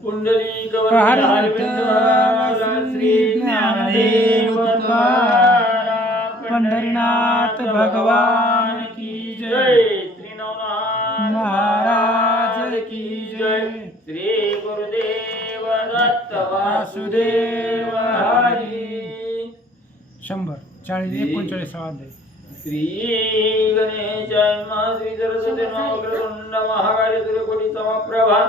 पुंडलिक वरद श्री ज्ञानदेव तुकाराम पंढरीनाथ भगवान की जय। श्री नवनाथ महाराज की जय। श्री गुरुदेव दत्त वासुदेव हरी। 100 अध्याय। श्री गणेशाय नमः। श्री सरस्वती नमः। वक्रतुंड महाकाय सूर्यकोटि समप्रभा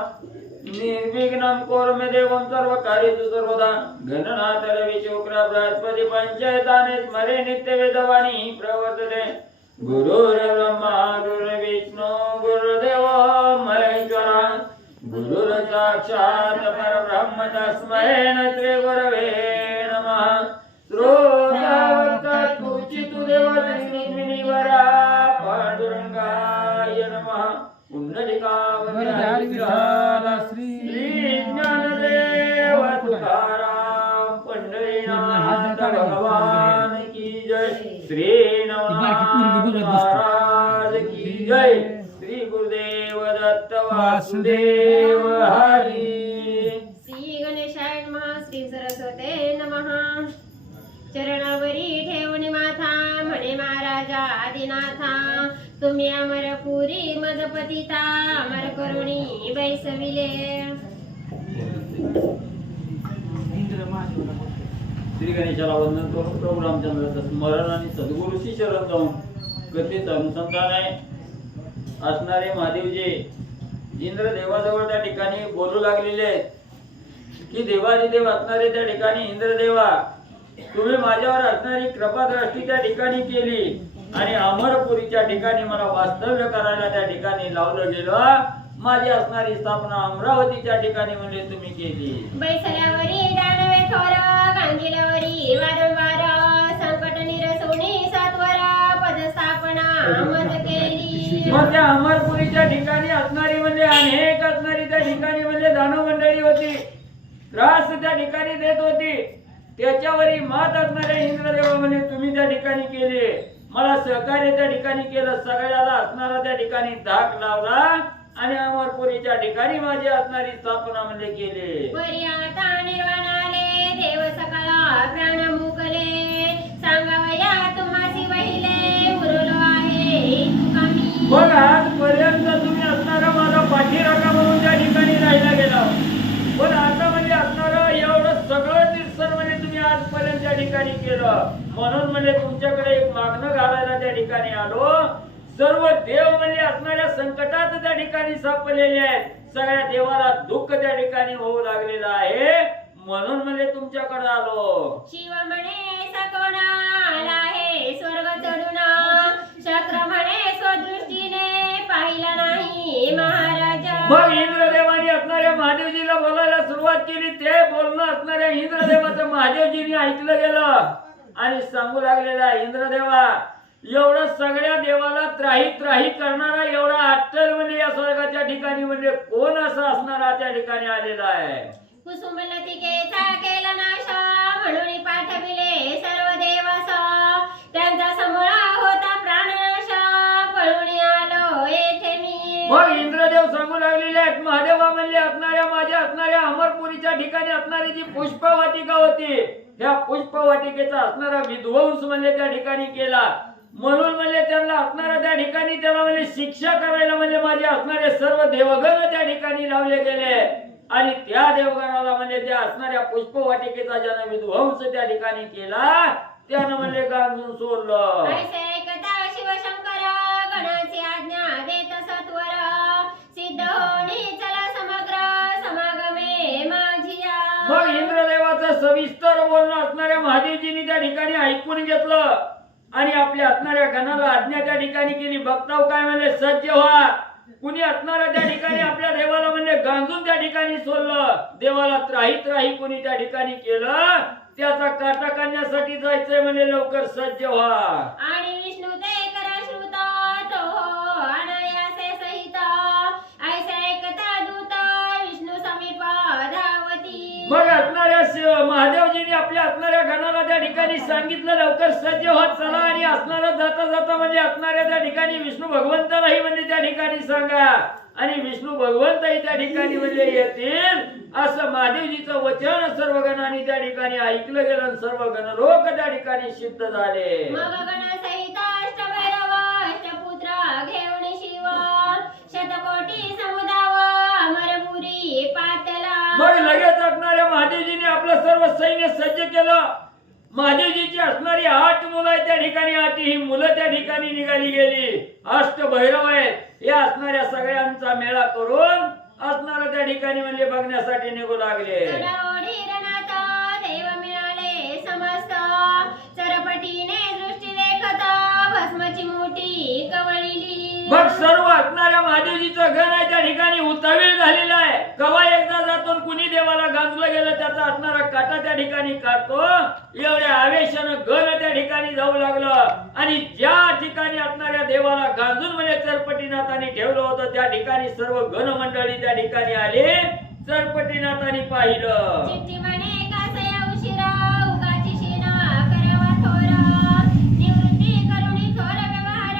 निर्विघ्नं कुरु मे देवं सर्वकार्येषु सर्वदा। गणनाथ रवि शुक्र बृहस्पति पंचायताने स्मरे नित्य वेदवाणी प्रवर्तते। गुरुर्ब्रह्मा गुरुर्विष्णु गुरुर्देव महेश्वरा। गुरुर् साक्षात् परब्रह्म तस्मै श्री गुरवे नमः। श्रोतावक्तुचितु देवता पांडुरंगाय नमः। पुंडलिकावरद श्री ज्ञानदेव तुकाराम पंढरीनाथ भगवान की जय। श्री नवनाथ महाराज की जय। श्री गुरुदेव दत्त वासुदेव हरी। श्री गणेशाय नमः। श्री सरस्वते नमः। चरणावरी ठेवणी माथा म्हणे महाराजा आदिनाथा। तुम्ही अमरपुरी मदपतिता अमर करुणी बैसविले। श्री गणेशाला वंदन करून प्रभू रामचंद्राचं स्मरण आणि सद्गुरूशी शरण जाऊन कथेचं अनुसंधान आहे असणारे महादेवजी इंद्र देवाजवळ त्या ठिकाणी बोलू लागलेले आहेत की देवादिदेव असणारे त्या ठिकाणी इंद्रदेवा तुम्ही माझ्यावर असणारी कृपा दृष्टी त्या ठिकाणी केली आणि अमरपुरीच्या ठिकाणी मला वास्तव्य करायला त्या ठिकाणी लावलं गेलं। माझी असणारी स्थापना अमरावतीच्या ठिकाणी म्हणजे तुम्ही केली। बैसल्यावरी दानवे थोर गांगिल्यावरी वारंवार संकट निरसवणी सात्वर पदस्थापना मज केली। मग त्या अमरपुरीच्या ठिकाणी असणारी म्हणजे अनेक असणारी त्या ठिकाणी म्हणजे दानव मंडळी होती। त्रास त्या ठिकाणी देत होती। त्याच्यावरी मात असणाऱ्या इंद्रदेवा म्हणजे तुम्ही त्या ठिकाणी केले। मला सहकार्य त्या ठिकाणी केलं। सगळ्याला असणारा त्या ठिकाणी धाक लावला आणि अमरपुरीच्या ठिकाणी माझी असणारी स्थापना म्हणजे केले। वरी आता निर्वाणाले देव सकला प्राण मुकले। सांगावया तुम्हासी वहिले उरलो आहे कमी। बघ आजपर्यंत तुम्ही असणारा माझा पाठीराखा म्हणून त्या ठिकाणी राहिला गेला। पण आता म्हणजे असणारा एवढं सगळं निरसन म्हणजे तुम्ही आजपर्यंत त्या ठिकाणी केलं। म्हणून म्हणजे तुमच्याकडे एक मागणं घालायला त्या ठिकाणी आलो। सर्व देव म्हणजे असणाऱ्या संकटात त्या ठिकाणी सापडलेले आहेत। सगळ्या देवाला दुःख त्या ठिकाणी होऊ लागलेलं आहे। म्हणून म्हणजे तुमच्याकडे आलो। शिव म्हणे सकोण आला आहे स्वर्ग चढून। शक्र म्हणे स्वदृष्टीने पाहिला नाही महाराज। मग इंद्रदेवाने असणाऱ्या महादेवजीला बोलायला सुरुवात केली। ते बोलणं असणाऱ्या इंद्रदेवाचं महादेवजीने ऐकलं गेलं आणि सांगू लागलेला इंद्रदेवा एवढं सगळ्या देवाला त्राही त्राही करणारा एवढा अट्टल म्हणजे या स्वर्गाच्या ठिकाणी म्हणजे कोण असं असणारा त्या ठिकाणी आलेला आहे। कुसुमलतिकेचा केला नाश म्हणून पाठविले सर्व देवस। त्यांचा समोळा होता प्राणनाश पळून आलो येथे मी। मग इंद्रदेव सांगू लागलेले आहेत महादेवा म्हणजे असणाऱ्या माझ्या असणाऱ्या अमरपुरीच्या ठिकाणी असणारी जी पुष्पवाटिका होती त्या पुष्पवाटिकेचा असणारा विध्वंस म्हणजे त्या ठिकाणी केला। म्हणून म्हणजे त्यांना असणारा त्या ठिकाणी त्याला म्हणजे शिक्षा करायला म्हणजे माझे असणारे सर्व देवगण त्या ठिकाणी लावले गेले आणि त्या देवगणाला म्हणजे त्या असणाऱ्या पुष्पवाटिकेचा ज्यानं विध्वंस त्या ठिकाणी केला त्यानं म्हणजे गांजून सोडलं। ऐसे ऐकता शिवशंकर गणाची आज्ञा देत सत्वर। सिद्ध होणी चला समग्र समागमे माझिया। मग इंद्रदेवाचं सविस्तर बोलणं असणाऱ्या महादेवजींनी त्या ठिकाणी ऐकून घेतलं आणि आपल्या असणाऱ्या गणाला आज्ञा त्या ठिकाणी केली। बघताव काय म्हणजे सज्ज व्हा। कुणी असणाऱ्या त्या ठिकाणी आपल्या देवाला म्हणजे गांजून त्या ठिकाणी सोडलं। देवाला त्राही त्राही कुणी त्या ठिकाणी केलं त्याचा काटा काढण्यासाठी जायचंय म्हणजे लवकर सज्ज व्हा। आणि विष्णू ते कर श्रुत तो अनायासे सहित। ऐसे ऐकता दूत विष्णू समीप धावती। मग असणाऱ्या महादेवजींनी आपल्या असणाऱ्या गणाला त्या ठिकाणी सांगितलं लवकर सज्ज व्हा चला आणि असणारा जाता जाता म्हणजे असणाऱ्या त्या ठिकाणी विष्णू भगवंतालाही म्हणजे त्या ठिकाणी सांगा आणि विष्णू भगवंतही त्या ठिकाणी म्हणजे येतील असं महादेवजीचं वचन सर्व गणांनी त्या ठिकाणी ऐकलं गेलं आणि सर्व गणलोक त्या ठिकाणी सिद्ध झाले. मग गणसहित अष्टभैरव अष्टपुत्र घेऊन शिव शतकोटी समुदाव अमरपुरी पातला. मग लगेच असणाऱ्या महादेवजीने आपलं सर्व सैन्य सज्ज केलं. महादेवजीची असणारी 8 मुलं आहेत त्या ठिकाणी, 8 ही मुलं त्या ठिकाणी निघाली गेली. अष्टभैरव आहेत या असणाऱ्या सगळ्यांचा मेळा करून असणारा त्या ठिकाणी म्हणजे बघण्यासाठी निघू लागले. चढाओढी रणात देव मिळाले समस्त चरपटीने दृष्टी देखत भस्मची मोठी कवळिली. मग सर्व असणाऱ्या महादेवजीचं गण आहे त्या ठिकाणी उतावीळ झालेला आहे. कवा एकदा जातो कुणी देवाला गांजलं गेलं त्याचा असणारा काटा त्या ठिकाणी काढतो. एवढ्या आवेशानं गण त्या ठिकाणी जाऊ लागलं आणि ज्या ठिकाणी असणाऱ्या देवाला गांजून म्हणजे चरपटीनाथांनी ठेवलं होतं त्या ठिकाणी सर्व गण मंडळी त्या ठिकाणी आले. चरपटीनाथांनी पाहिलं. चिठ्ठी म्हणे कासया उशिरा उगाची शिना करावा थोरा निवृत्ती करुणी थोर व्यवहार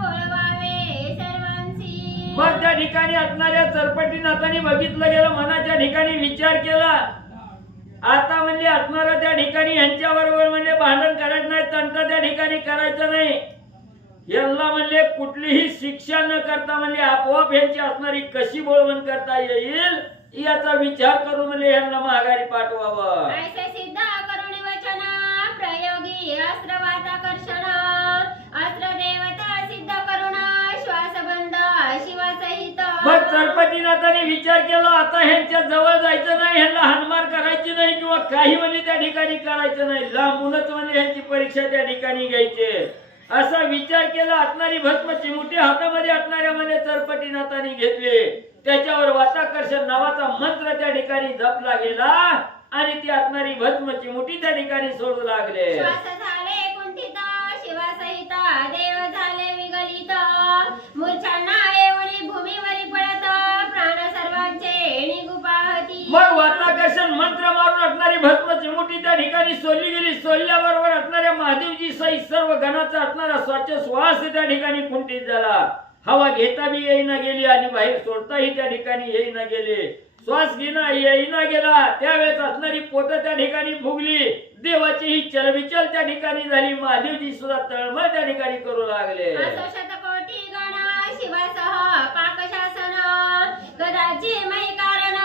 बोलवावे सर्वांशी. मग त्या ठिकाणी असणाऱ्या चरपटीनाथांनी बघितलं गेलं, मनाच्या ठिकाणी विचार केला. आता म्हणजे असणारा त्या ठिकाणी यांच्या बरोबर म्हणजे भांडण करायचं नाही, तंटा त्या ठिकाणी करायचं नाही. यांना म्हणजे कुठलीही शिक्षा न करता म्हणजे आपोआप यांची असणारी कशी बोलवण करता येईल याचा विचार करून म्हणजे यांना माघारी पाठवावं. ऐसे सिद्ध करुणी वचन प्रयोगी अस्त्रवाताकर्षण अस्त्र देवता सिद्ध करुण श्वासबंध शिवासहित. मग चरपटीनाथाने विचार केला आता ह्यांच्या जवळ जायचं नाही, ह्यांना हाणमार करायची नाही किंवा काही म्हणजे त्या ठिकाणी करायचं नाही, लांबूनच म्हणजे ह्यांची परीक्षा त्या ठिकाणी घ्यायची असा विचार केला. असणारी भस्म चिमुटी हातामध्ये असणाऱ्या म्हणजे चरपटीनाथाने घेतले. त्याच्यावर वाताकर्षण नावाचा मंत्र त्या ठिकाणी जपला गेला आणि ती असणारी भस्म चिमुटी त्या ठिकाणी सोडू लागले. श्वास झाले कुंठित शिवासहित देव झाले विगलित मूर्छांना येऊनी भूमीवरी पडत प्राण सर्वांचे निघू पाहती. मग वाताकर्षण मंत्र मारून असणारी भस्म चिमुटी त्या ठिकाणी सोडली गेली. सोडल्याबरोबर असणाऱ्या महादेवजी सहित सर्व गणाचा असणारा श्वास त्या ठिकाणी कुंठित झाला. हवा घेता बी येईना गेली आणि बाहेर सोडताही त्या ठिकाणी येईना गेले. श्वास घेणं येईना गेला. त्यावेळेस असणारी पोट त्या ठिकाणी फुगली. देवाची ही चलबिचल त्या ठिकाणी झाली. महादेवजी सुद्धा तळमळ त्या ठिकाणी करू लागले. असो शतकोटी गण शिवासह पाकशासन कदाची मै कारण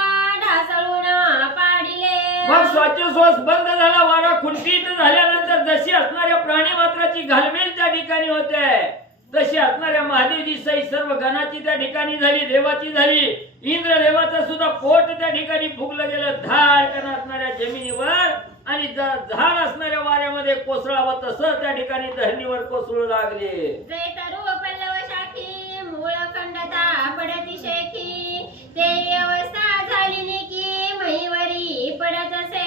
ढासळून पाडिले. मग श्वास बंद झाला. वारा खुंटीत झाल्यानंतर जशी असणाऱ्या प्राणी मात्राची घालमेल त्या ठिकाणी होते तशी असणाऱ्या महादेवजी सहित सर्व गणाची त्या ठिकाणी झाली. देवाची झाली. इंद्र देवाचं सुद्धा पोट त्या ठिकाणी फुगलं गेलं. धाडकन असणाऱ्या जमिनीवर आणि झाड असणाऱ्या वाऱ्यामध्ये कोसळावं तसं त्या ठिकाणी धरणीवर कोसळू लागले. जे तरु पल्लव शाखी मूळ खंडता पडती शेखी तेरी अवस्था झाली निकी महिवरी पडत असे.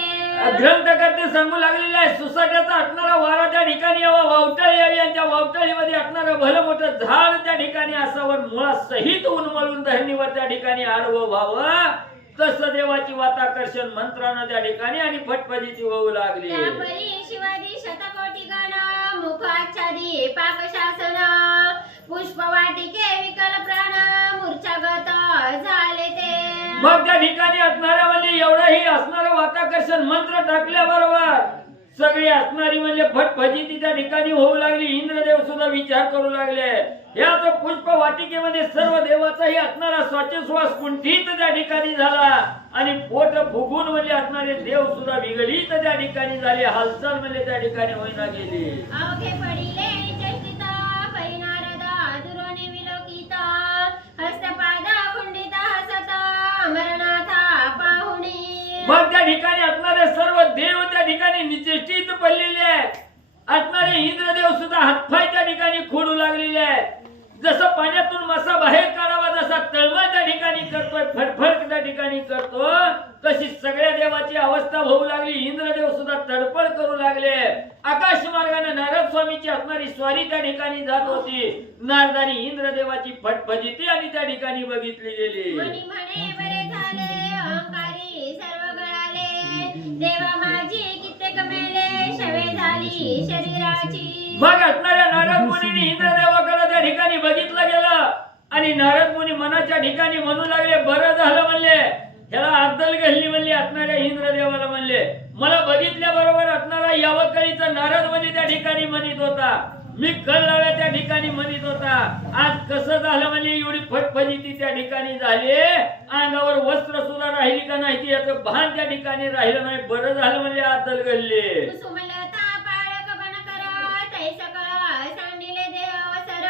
ग्रंथकर्ते सांगू लागलेले आहे सुसाट्याचा असणारा वारा त्या ठिकाणी यावा, वावटळी यावी आणि त्या वावटळीमध्ये असणारं भलं मोठं झाड त्या ठिकाणी असावं, मुळासहित उन्मळून धरणीवर त्या ठिकाणी आडवं व्हावं तसं देवाची वाताकर्षण मंत्रानं त्या ठिकाणी आणि फटफटीची होऊ लागली. त्यापरी शिवाजी शतकोटी गण मुख आच्छादी पाकशासन पुष्पवाटिके विकल प्राण मूर्छागत झाले ते. मग त्या ठिकाणी असणाऱ्या म्हणजे एवढंही असणारं वाताकर्षण मंत्र टाकल्याबरोबर सगळी असणारी म्हणजे फटफटीची त्या ठिकाणी होऊ लागली. इंद्रदेव सुद्धा विचार करू लागले. याच पुष्प वाटिकेमध्ये सर्व देवाचाही असणारा श्वास कुंठित त्या ठिकाणी झाला आणि पोट फुगून म्हणजे असणारे देव सुद्धा विगलित त्या ठिकाणी झाले. हालचाल म्हणजे त्या ठिकाणी होईना गेली. अवघे पडिले चेष्टित परिनारद दुरोने विलोकित हस्तपाद खंडित हसत अमरनाथा पाहुणी. मग त्या ठिकाणी असणारे सर्व देव त्या ठिकाणी निचेष्टित पडलेले आहेत. असणारे इंद्रदेव सुद्धा हातपाय त्या ठिकाणी खोडू लागलेले आहेत. जसं पाण्यातून मासा बाहेर काढावा जसा तळमळ त्या ठिकाणी करतोय, फडफड त्या ठिकाणी करतो, तशी सगळ्या देवाची अवस्था होऊ लागली. इंद्रदेव सुद्धा तडफड करू लागले. आकाश मार्गाने नारद स्वामीची असणारी स्वारी त्या ठिकाणी जात होती. नारदानी इंद्रदेवाची फटफटीती आणि त्या ठिकाणी बघितली गेली. मनी म्हणे बरे झाले अहंकारी सर्व गळाले देवा माझी कित्येक मेले शवे झाली शरीराची. मग असणाऱ्या नारद मुनींनी इंद्रदेवाकडे त्या ठिकाणी बघितलं गेलं आणि आणि नारद मुनी मनाच्या ठिकाणी म्हणू लागले, बरं झालं म्हणले, ह्याला अद्दल घालली म्हणले असणाऱ्या इंद्रदेवाला म्हणले. मला बघितल्या बरोबर असणारा यावकळीचा नारद मुनी त्या ठिकाणी म्हणत होता, मी कळ लाव्या त्या ठिकाणी म्हणत होता. आज कसं झालं म्हणजे एवढी फटफटीती त्या ठिकाणी झाली, अंगावर वस्त्र सुद्धा राहिली का नाही याचं भान त्या ठिकाणी राहिलं नाही. बरं झालं म्हणजे अद्दल घालले. कुसुमलता बाळक बन कर, तै सकळ सांडिले देव सर.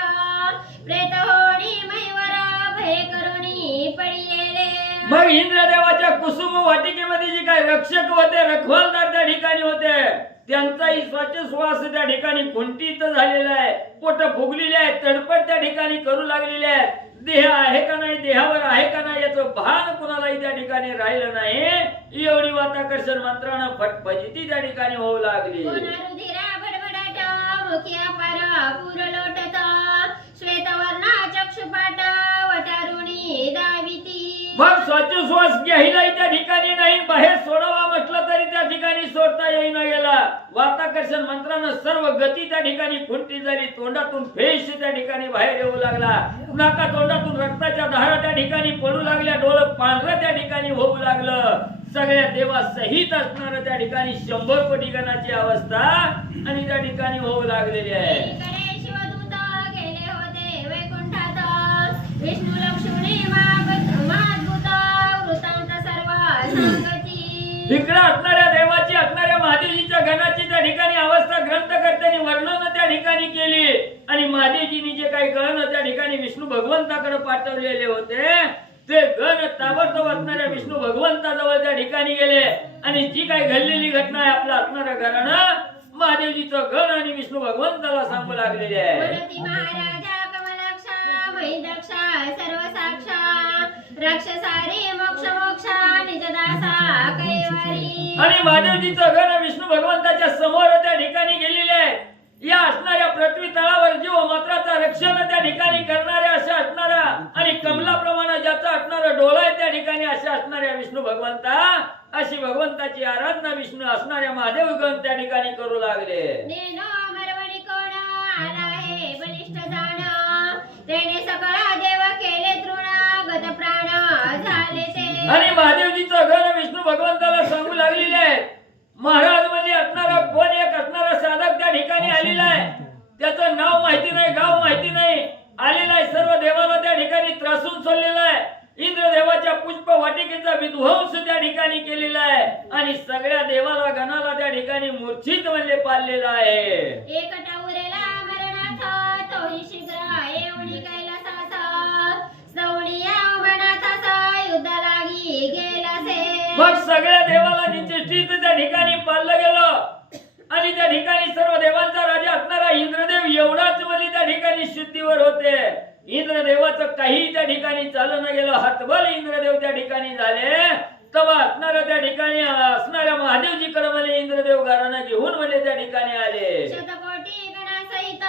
प्रेत होडी महिवर, भय करुणी पडियेले. मग इंद्रदेवाच्या कुसुम वाटिकेमध्ये जे काय रक्षक होते, रखवालदार त्या ठिकाणी होते, त्यांचाही श्वास त्या ठिकाणी खुंटीत झालेला आहे, पोट फुगलेले आहे, तडपड त्या ठिकाणी करू लागलेले आहे. देह आहे का नाही, देहावर आहे का नाही याचं भान कुणालाही त्या ठिकाणी राहिलं नाही. एवढी वाताकर्षण मंत्रानं फटफटीती त्या ठिकाणी होऊ लागली. रुधिरा भडभडाट, मुखी अपार पूर लोटत. श्वेतवर्णा चक्षुपाट, वटारुणी दाविती. मग श्वास घ्यायलाही त्या ठिकाणी नाही, बाहेर सोडावा म्हटलं तरी त्या ठिकाणी सोडता येईना गेला. वाताकर्षण मंत्रानं सर्व गती त्या ठिकाणी खुंटी झाली. तोंडातून फेस त्या ठिकाणी बाहेर येऊ लागला. नाका तोंडातून रक्ताच्या धारा त्या ठिकाणी पडू लागल्या. डोळं पांढरं त्या ठिकाणी होऊ लागलं. सगळ्या देवा सहित असणार त्या ठिकाणी 100 कोटी गणाची अवस्था आणि त्या ठिकाणी होऊ लागलेली आहे. शिवदूत गेले होते वैकुंठात. विष्णू लक्ष्मी महाद्भुत वृत्तांत सर्व सांगती. इकडे असणाऱ्या देवाची, असणाऱ्या महादेवजीच्या गणाची त्या ठिकाणी अवस्था ग्रंथकर्त्यांनी वर्णन त्या ठिकाणी केली. आणि महादेवजींनी जे काही गण त्या ठिकाणी विष्णू भगवंताकडे पाठवलेले होते, ते गण ताबडतोब असणाऱ्या विष्णू भगवंताजवळ त्या ठिकाणी गेले. आणि जी काही घडलेली घटना आहे आपल्या असणाऱ्या घरानं महादेवजीचं गण आणि विष्णू भगवंताला सांगू लागलेले आहे. मनोती महाराजा कमलाक्षा, महिदक्षा सर्व साक्षा. राक्षसारी मोक्ष मोक्षा, निजदासा कैवारी. आणि महादेवजीचं गण विष्णू भगवंताच्या समोर त्या ठिकाणी गेलेले आहे. या असणाऱ्या पृथ्वी तळावर जीव मात्राचा रक्षण त्या ठिकाणी करणाऱ्या अशा असणाऱ्या आणि कमलाप्रमाणे ज्याचा असणारा डोळा आहे त्या ठिकाणी अशा असणाऱ्या विष्णू भगवंता, अशी भगवंताची आराधना विष्णू असणाऱ्या महादेव गण त्या ठिकाणी करू लागले. नेनो मरवणी कोण आला हे बलिष्ठ जाण. तेने सगळा देव केले तृण, गत प्राण झाले ते. आणि महादेवजीचं गण विष्णू भगवंताला सांगू लागलेले आहे, महाराज म्हणजे असणारा कोण एक असणारा साधक त्या ठिकाणी आलेला आहे. त्याचं नाव माहिती नाही, गाव माहिती नाही, आलेला आहे. सर्व देवाला त्या ठिकाणी त्रासून सोडलेला आहे. इंद्रदेवाच्या पुष्प वाटिकेचा विध्वंस त्या ठिकाणी केलेला आहे. आणि सगळ्या देवाला गणाला त्या ठिकाणी मूर्छित म्हणले पाळलेला आहे. एकटा उरेला मरणाथ, तोही शीघ्र येऊनी कैलासास. सवणीया मनाथास, युद्ध लागी गेलासे. मग सगळ्या देवाला निश्चित त्या ठिकाणी पाळलं गेलं. आणि त्या ठिकाणी सर्व देवांचा राजा असणारा इंद्रदेव एवढाच म्हणजे त्या ठिकाणी शुद्धीवर होते. इंद्रदेवाचं काही त्या ठिकाणी चालू न गेलं. हतबल इंद्रदेव त्या ठिकाणी झाले. तेव्हा असणाऱ्या त्या ठिकाणी असणाऱ्या महादेवजीकडे म्हणजे इंद्रदेव घराणं घेऊन म्हणजे त्या ठिकाणी आले. शतकोटी गणासहित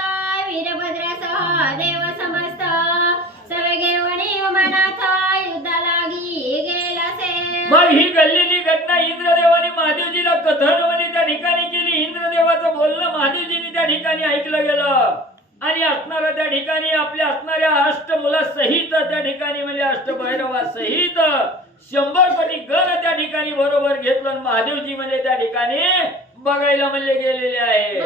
वीरभद्रासह देव समस्त. सवे घेऊनी उमानाथ, युद्ध लागी गेलासे. मग ही घडलेली घटना इंद्रदेवाने महादेवजीला कथन म्हणजे त्या ठिकाणी केली. इंद्रदेवाचं बोलणं महादेवजींनी त्या ठिकाणी ऐकलं गेलं. आणि असणाऱ्या त्या ठिकाणी आपल्या असणाऱ्या अष्ट मुलासहित त्या ठिकाणी म्हणजे अष्टभैरवासहित 100 कोटी गण त्या ठिकाणी बरोबर घेतलं. महादेवजी म्हणजे त्या ठिकाणी बघायला म्हणले गेलेले आहे.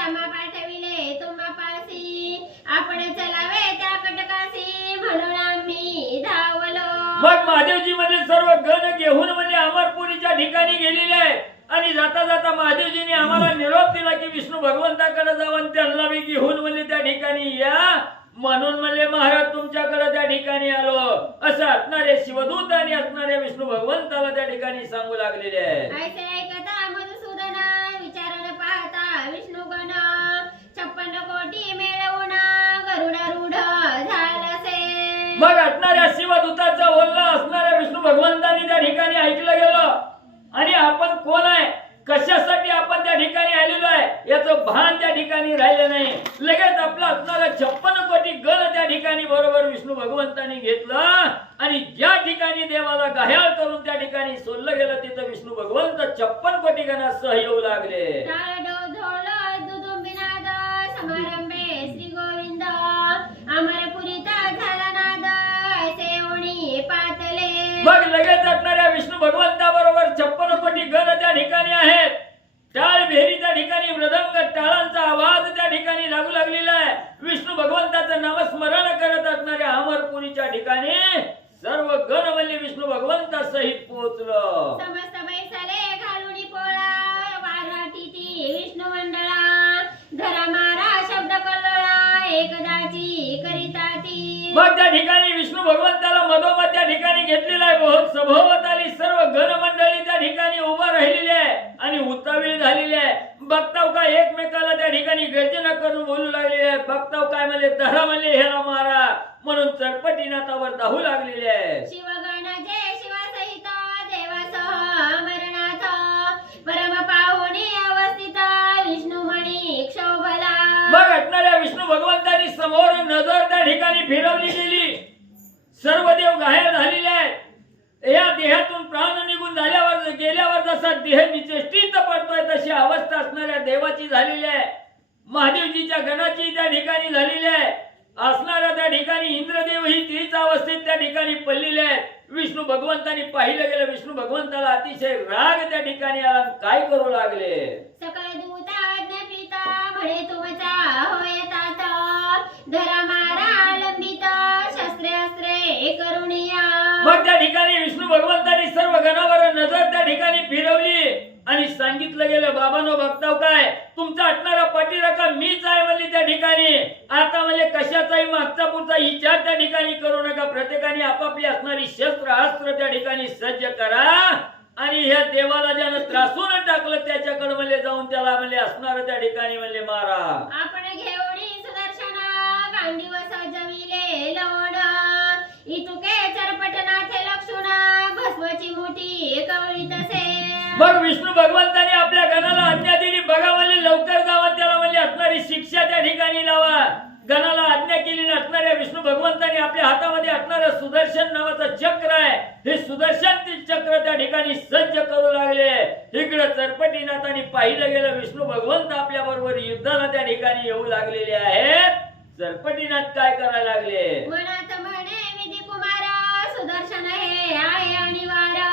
आम्हा पाठविले तुम्हा पासी. आपण चलावे त्या कटकासी, म्हणून आम्ही धावलो. मग महादेवजी म्हणजे सर्व गण घेऊन म्हणजे अमरपुरीच्या ठिकाणी गेलेले आहे. आणि जाता जाता महादेवजीने आम्हाला निरोप दिला की विष्णू भगवंताकडे जाऊन त्यांना बी घेऊन म्हणजे त्या ठिकाणी या. म्हणून म्हणले महाराज तुमच्याकडे त्या ठिकाणी आलो, असं असणारे शिवदूत आणि असणारे विष्णू भगवंताला त्या ठिकाणी सांगू लागलेले आहे. ऐसे ऐकता मधुसूदन, विचारण पाहता विष्णुगण. 56 कोटी मिळवून गरुडारूढ झालसे. मग असणाऱ्या शिवदूताचं बोलणं असणाऱ्या विष्णू भगवंतांनी त्या ठिकाणी ऐकलं गेलं. आणि आपण कोण आहे, कशासाठी आपण त्या ठिकाणी आलेलो आहे याचं भान त्या ठिकाणी राहिलं नाही. लगेच आपला असणारा 56 कोटी गण त्या ठिकाणी बरोबर विष्णू भगवंतांनी घेतलं. आणि ज्या ठिकाणी देवाला घायाळ करून त्या ठिकाणी सोडलं गेलं तिथं विष्णू भगवंत 56 कोटी गणासह येऊ लागले. समारंभे श्री गोविंद. अमरपुरी लागू लागलेला आहे. विष्णू भगवंताचं नामस्मरण करत असणाऱ्या अमरपुरीच्या ठिकाणी सर्व गण म्हणजे विष्णू भगवंता सहित पोहोचलं. समस्त बैसले घालून पोळा वाराठी ती विष्णू मंडळा धरा मारा शब्द कल्लोळा एकदाची करिता ती. मग त्या ठिकाणी विष्णू भगवंताला मधोमध त्या ठिकाणी घेतलेला आहे. सभोवताली सर्व गण मंडळी त्या ठिकाणी उभा राहिलेली आहे आणि उतावीळ झालेली आहे. बघताव का एकमेकाला त्या ठिकाणी गर्जना करून बोलू लागलेले आहे. बघताव काय म्हणले धरा म्हणले ह्याला मारा म्हणून चरपटीनाथावर धावू लागलेले आहे. शिवगण जय शिवासहित देवासह अमरनाथ परम पाहुणे अवस्थित विष्णुमणी क्षोभला. मग असणाऱ्या विष्णू भगवंतांनी समोर नजर त्या ठिकाणी फिरवली गेली. सर्व देव घायल झालेले आहेत. या देहातून प्राण निघून झाल्यावर गेल्यावर जसा देह निचेष्टित पडतोय तशी अवस्था असणाऱ्या देवाची झालेली आहे. महादेवजीच्या गणाची त्या ठिकाणी झालेली आहे. असणाऱ्या त्या ठिकाणी इंद्रदेव ही तीच अवस्थेत त्या ठिकाणी पडलेले आहेत. विष्णू भगवंतांनी पाहिलं गेलं. विष्णू भगवंताला अतिशय राग त्या ठिकाणी आला. काय करू लागले. सकळ दूत आज्ञापित म्हणे तुमचा होय तात धरा मारा लंबित शस्त्रे अस्त्रे करुणिया. मग त्या ठिकाणी विष्णू भगवंतांनी सर्व गणावर नजर त्या ठिकाणी फिरवली आणि सांगितलं गेलं बाबांनो बघताव काय तुमचा असणारा पाठीराखा मीच आहे म्हणले त्या ठिकाणी. आता म्हणजे कशाचाही मागचा पुढचा विचार त्या ठिकाणी करू नका. प्रत्येकाने आपापली असणारी शस्त्र अस्त्र त्या ठिकाणी सज्ज करा आणि ह्या देवाला ज्यानं त्रासून टाकलं त्याच्याकडे म्हणले जाऊन त्याला म्हणले असणार त्या ठिकाणी म्हणले मारा. आपण घेऊनी सुदर्शना गांडीव सजविले लवण इतुके चरपटनाथे लक्षुणा भस्मची मोठी कवळी तसे. मग विष्णू भगवंताने आपल्या गणाला आज्ञा दिली. बघा म्हणले लवकर जावा त्याला म्हणले असणारी शिक्षा त्या ठिकाणी लावा. गणाला आज्ञा केली नसणाऱ्या विष्णू भगवंताने आपल्या हातामध्ये असणारं सुदर्शन नावाचं चक्र आहे. हे सुदर्शन चक्र त्या ठिकाणी सज्ज करू लागले. इकडे चरपटीनाथाने पाहिलं गेलं विष्णू भगवंत आपल्या बरोबर युद्धाला त्या ठिकाणी येऊ लागलेले आहेत. चरपटीनाथ काय करायला लागले. मनात म्हणे विधी कुमार सुदर्शन हे आहे अनिवार्य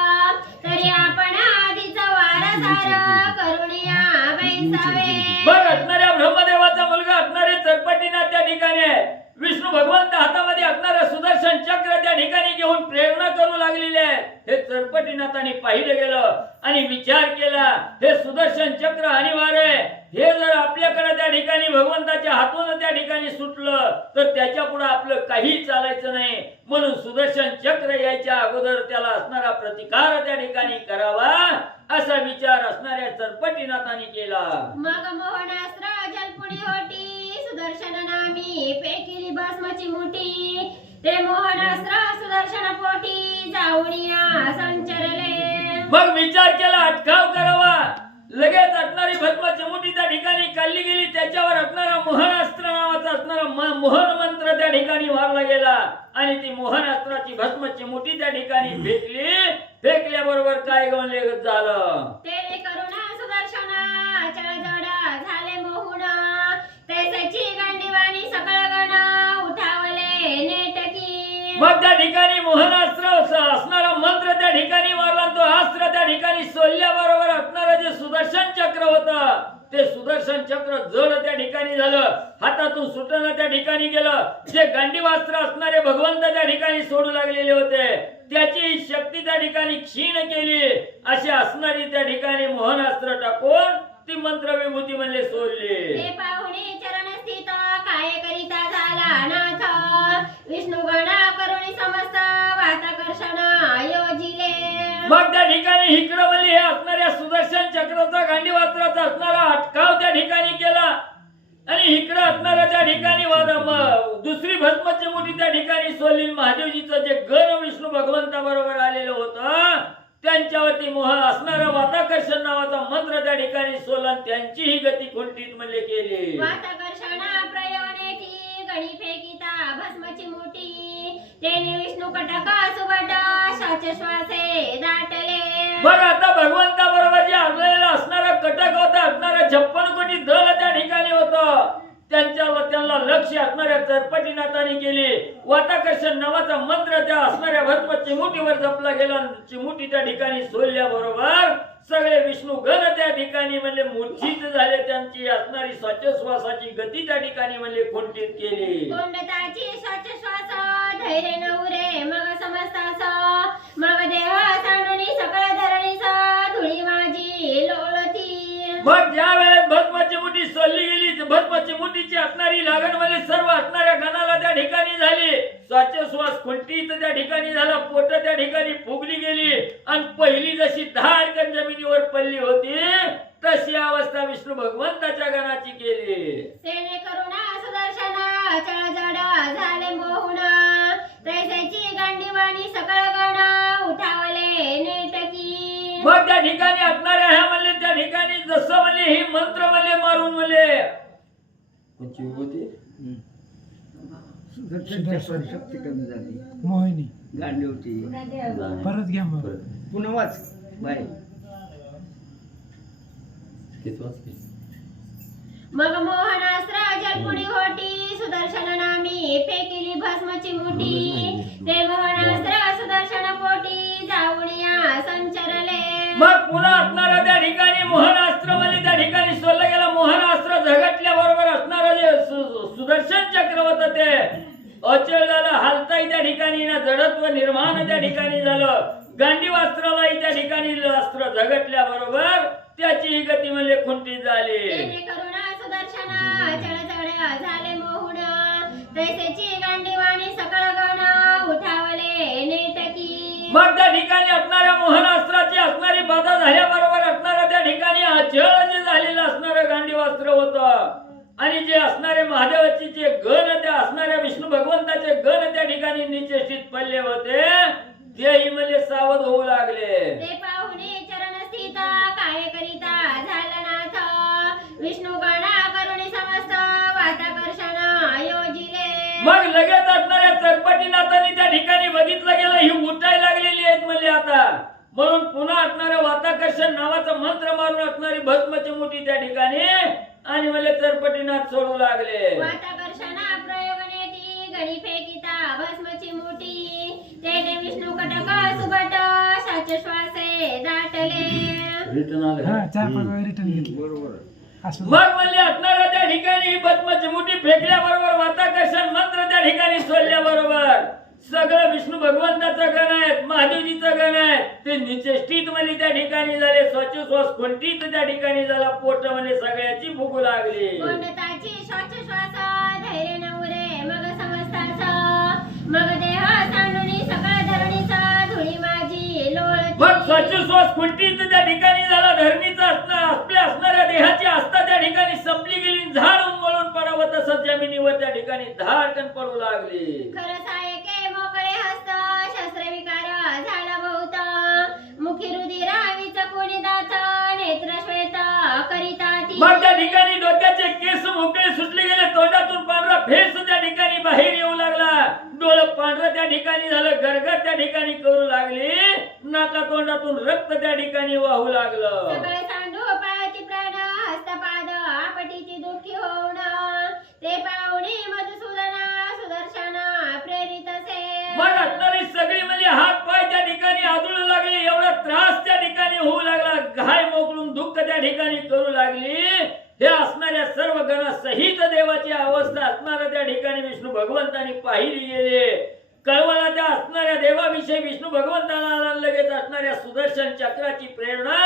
तरी आपण आधीच वारसार करुणिया बैसावे. बघ असणाऱ्या ब्रह्मदेवाचा मुलगा असणारे चरपटीनाथ त्या ठिकाणी आहे. विष्णू भगवंत हातामध्ये असणारं सुदर्शन चक्र त्या ठिकाणी घेऊन प्रेरणा करू लागलेले आहे. हे चरपटीनाथाने पाहिलं गेलं आणि विचार केला हे सुदर्शन चक्र अनिवार्य आहे. हे जर आपल्याकडे त्या ठिकाणी भगवंताच्या हातून त्या ठिकाणी सुटलं तर त्याच्या पुढे आपलं काही चालायचं नाही. म्हणून सुदर्शन चक्र यायच्या अगोदर त्याला असणारा प्रतिकार त्या ठिकाणी करावा असा विचार असणाऱ्या चरपटीनाथाने केला. मग मोहनास्त्र जलपुडी होती सुदर्शन नामी पेकिली भस्मची मुठी ते मोहनास्त्र सुदर्शन पोटी जाऊनिया संचरले. मग विचार केला अटकाव करावा. लगेच असणारी भस्माची मुठी त्या ठिकाणी काढली गेली. त्याच्यावर असणारा मोहनास्त्र नावाचा असणारा मोहन मंत्र त्या ठिकाणी मारला गेला आणि ती मोहनास्त्राची भस्माची मुठी त्या ठिकाणी फेकली. फेकल्याबरोबर काय गवले झालं. तेले करुणा सुदर्शना चळ जड झाले मोहुन तैसेची गांडीवाणी सकळ गण उठावले नेटकी. मग त्या ठिकाणी मोहनास्त्र असणारा मंत्र त्या ठिकाणी मारला. तो अस्त्र त्या ठिकाणी सोडल्याबरोबर असणारं जे सुदर्शन चक्र होतं ते सुदर्शन चक्र जड त्या ठिकाणी झालं. हातातून सुटणं त्या ठिकाणी गेलं. जे गांडीवास्त्र असणारे भगवंत त्या ठिकाणी सोडू लागलेले होते त्याची शक्ती त्या ठिकाणी क्षीण केली. अशी असणारी त्या ठिकाणी मोहनास्त्र टाकून ती मंत्र विभूती म्हणले सोडली. हे पाहुणे चरण स्थित काय करिता झाला नाथ विष्णू गणा करुणी समस्त वाताकर्षण योजिले. मग त्या ठिकाणी इकडं म्हणले हे असणाऱ्या सुदर्शन चक्राचा गांडीवास्त्राचा असणारा अटकाव त्या ठिकाणी केला आणि इकडं असणारा त्या ठिकाणी दुसरी भस्माची मुठी त्या ठिकाणी सोडली. महादेवजीचं जे गण विष्णू भगवंता बरोबर आलेलं होतं त्यांच्यावरती मोह असणारा वाताकर्षण नावाचा मंत्र त्या ठिकाणी सोडला. त्यांचीही गती खुंटीत म्हणले केली. वाताकर्षण प्रयोनेठी गणी फेकिता भस्मची मुठी तेने विष्णू कटक सुबट श्वास श्वासे दाटले. बघ आता भगवंता बरोबर जे आणलेलं असणारा कटक होता असणारा 56 कोटी दल त्या ठिकाणी होतं त्यांना लक्ष असणाऱ्या चरपटीनाथाने केले. वाताकर्षण नावाचा मंत्र त्या असणाऱ्या भस्म चिमुटीवर जपला गेला. चिमुटी त्या ठिकाणी सोडल्याबरोबर सगळे विष्णू गण त्या ठिकाणी म्हणजे मूर्छित झाले. त्यांची असणारी श्वासोच्छवासाची गती त्या ठिकाणी म्हणजे खुंटीत केली. कोंडताची श्वास धैर्य नवरे मग समजतास मग देह सांडूनी सकळ धरणीचा धुळी माझी लोळती. मग ज्या वेळेस भस्माची मुठी सोडली गेली, भस्माची मुठीची असणारी लागण म्हणजे सर्व असणाऱ्या गणाला त्या ठिकाणी झाली. श्वास खुंटीत त्या ठिकाणी झाला. पोट त्या ठिकाणी फुगली गेली आणि पहिली जशी धाडकन जमिनीवर पडली होती तशी अवस्था विष्णू भगवंताच्या गणाची केली. तेने करुणा सुदर्शना चळजड झाले मोहुना तैसेची गांडीवाणी सकळ गण उठावले नेटकी. मग त्या ठिकाणी असणाऱ्या ह्या म्हणले त्या ठिकाणी जसं म्हणले ही मंत्र म्हणले मारून म्हणले कोणची होती सुदर्शन शक्ती कमी झाली. मोहिनी गांडी होती. परत घ्या मग. पुन्हा वाच बाय. मग मोहनास्त्र जलपुणी होती सुदर्शन नामी फेकिली भस्मची मुठी. ते मोहनास्त्र सुदर्शन पोटी जाऊनिया संचरले. मग पुन्हा असणारा त्या ठिकाणी मोहनास्त्र म्हणजे त्या ठिकाणी सोडलं गेलं. मोहनास्त्र झगटल्या बरोबर असणार जे सुदर्शन चक्र होत ते अचल झालं. हालताही त्या ठिकाणी ना जडत्व निर्माण त्या ठिकाणी झालं. गांडीवास्त्रालाही त्या ठिकाणी अस्त्र झगटल्या बरोबर त्याची ही गती म्हणजे खुंटीत झाली. तेने करुणा सुदर्शना चळचळ झाले मोहुन तैसेची गांडीवाणी सकळ गण उठावले नेटकी. मग त्या ठिकाणी असणाऱ्या मोहनास्त्राची असणारी बाधा झाल्याबरोबर असणारा त्या ठिकाणी अचळ जे झालेलं असणारं गांडीवास्त्र होतं आणि जे असणारे महादेवाचे जे गण त्या असणाऱ्या विष्णू भगवंताचे गण त्या ठिकाणी निचेष्टित पडले होते तेही म्हणजे सावध होऊ लागले. ते पाहुणे चरण स्थित काय करिता झाला नाथ विष्णू गणा करुणी समस्त वाताकर्षण योजिले. मग लगेच असणाऱ्या चरपटीनाथांनी त्या ठिकाणी बघितलं गेलं ही उठायला लागलेली आहेत म्हणजे आता म्हणून पुन्हा असणाऱ्या वाताकर्षण नावाचा मंत्र मारून असणारी भस्मची मुठी त्या ठिकाणी आणि मला चरपटीनाथ सोडू लागले. वाताकर्षणा प्रयोगनेती गणी फेकिता भस्मची मुठी. तेने विष्णू कटक सुबट साच श्वासे दाटले. हा 4-5 वेळा रिटर्न घेतलं. बरोबर. असं मग म्हणले असणाऱ्या त्या ठिकाणी ही भस्माची मुठी फेकल्या बरोबर वाताकर्षण मंत्र त्या ठिकाणी सोडल्या बरोबर सगळं विष्णू भगवंताचं गण आहेत, महादेवजीचं गण आहे ते निचेष्टित म्हणजे त्या ठिकाणी झाले. श्वास खुंटीत त्या ठिकाणी झाला. पोट म्हणजे सगळ्याची फुगू लागली. कोंडताची श्वास धैर्य नवरे मग समजतास मग देह सांडूनी सकळ धरणीचा धुळी माझी लोळती. मग श्वास खुंटीत त्या ठिकाणी झाला. धरणीचा आपल्या असणाऱ्या देहाची आस्था त्या ठिकाणी संपली गेली. झाड उन्मळून पडावं तसंच जमिनीवर त्या ठिकाणी धाडकन पडू लागली. खरंच आहे के मोकळे हस्त शस्त्र विकार झाला बहुत मुखी रुधिरावीच कोणी दात नेत्र श्वेत करिता ती. मग त्या ठिकाणी डोक्याचे केस मोकळे सुटले गेले. तोंडातून पांढरा फेस त्या ठिकाणी बाहेर येऊ लागला. डोळं पांढरं त्या ठिकाणी झालं. गरगर त्या ठिकाणी करू लागली. नाका तोंडातून रक्त त्या ठिकाणी वाहू लागलं. सगळे सांडू पायाची प्राण हस्तपाद आपटीची दुःखी होऊन ते पाहुणे मधुसूदना सुदर्शन प्रेरित असे. मग असणारी सगळी म्हणजे हात पाय त्या ठिकाणी आदळू लागले. एवढा त्रास त्या ठिकाणी होऊ लागला. घाय मोकळून दुःख त्या ठिकाणी करू लागली. हे असणाऱ्या सर्व गणासहित देवाची अवस्था असणाऱ्या त्या ठिकाणी विष्णू भगवंतांनी पाहिली गेली. कळवळा त्या असणाऱ्या देवाविषयी विष्णू भगवंताला लगेच असणाऱ्या सुदर्शन चक्राची प्रेरणा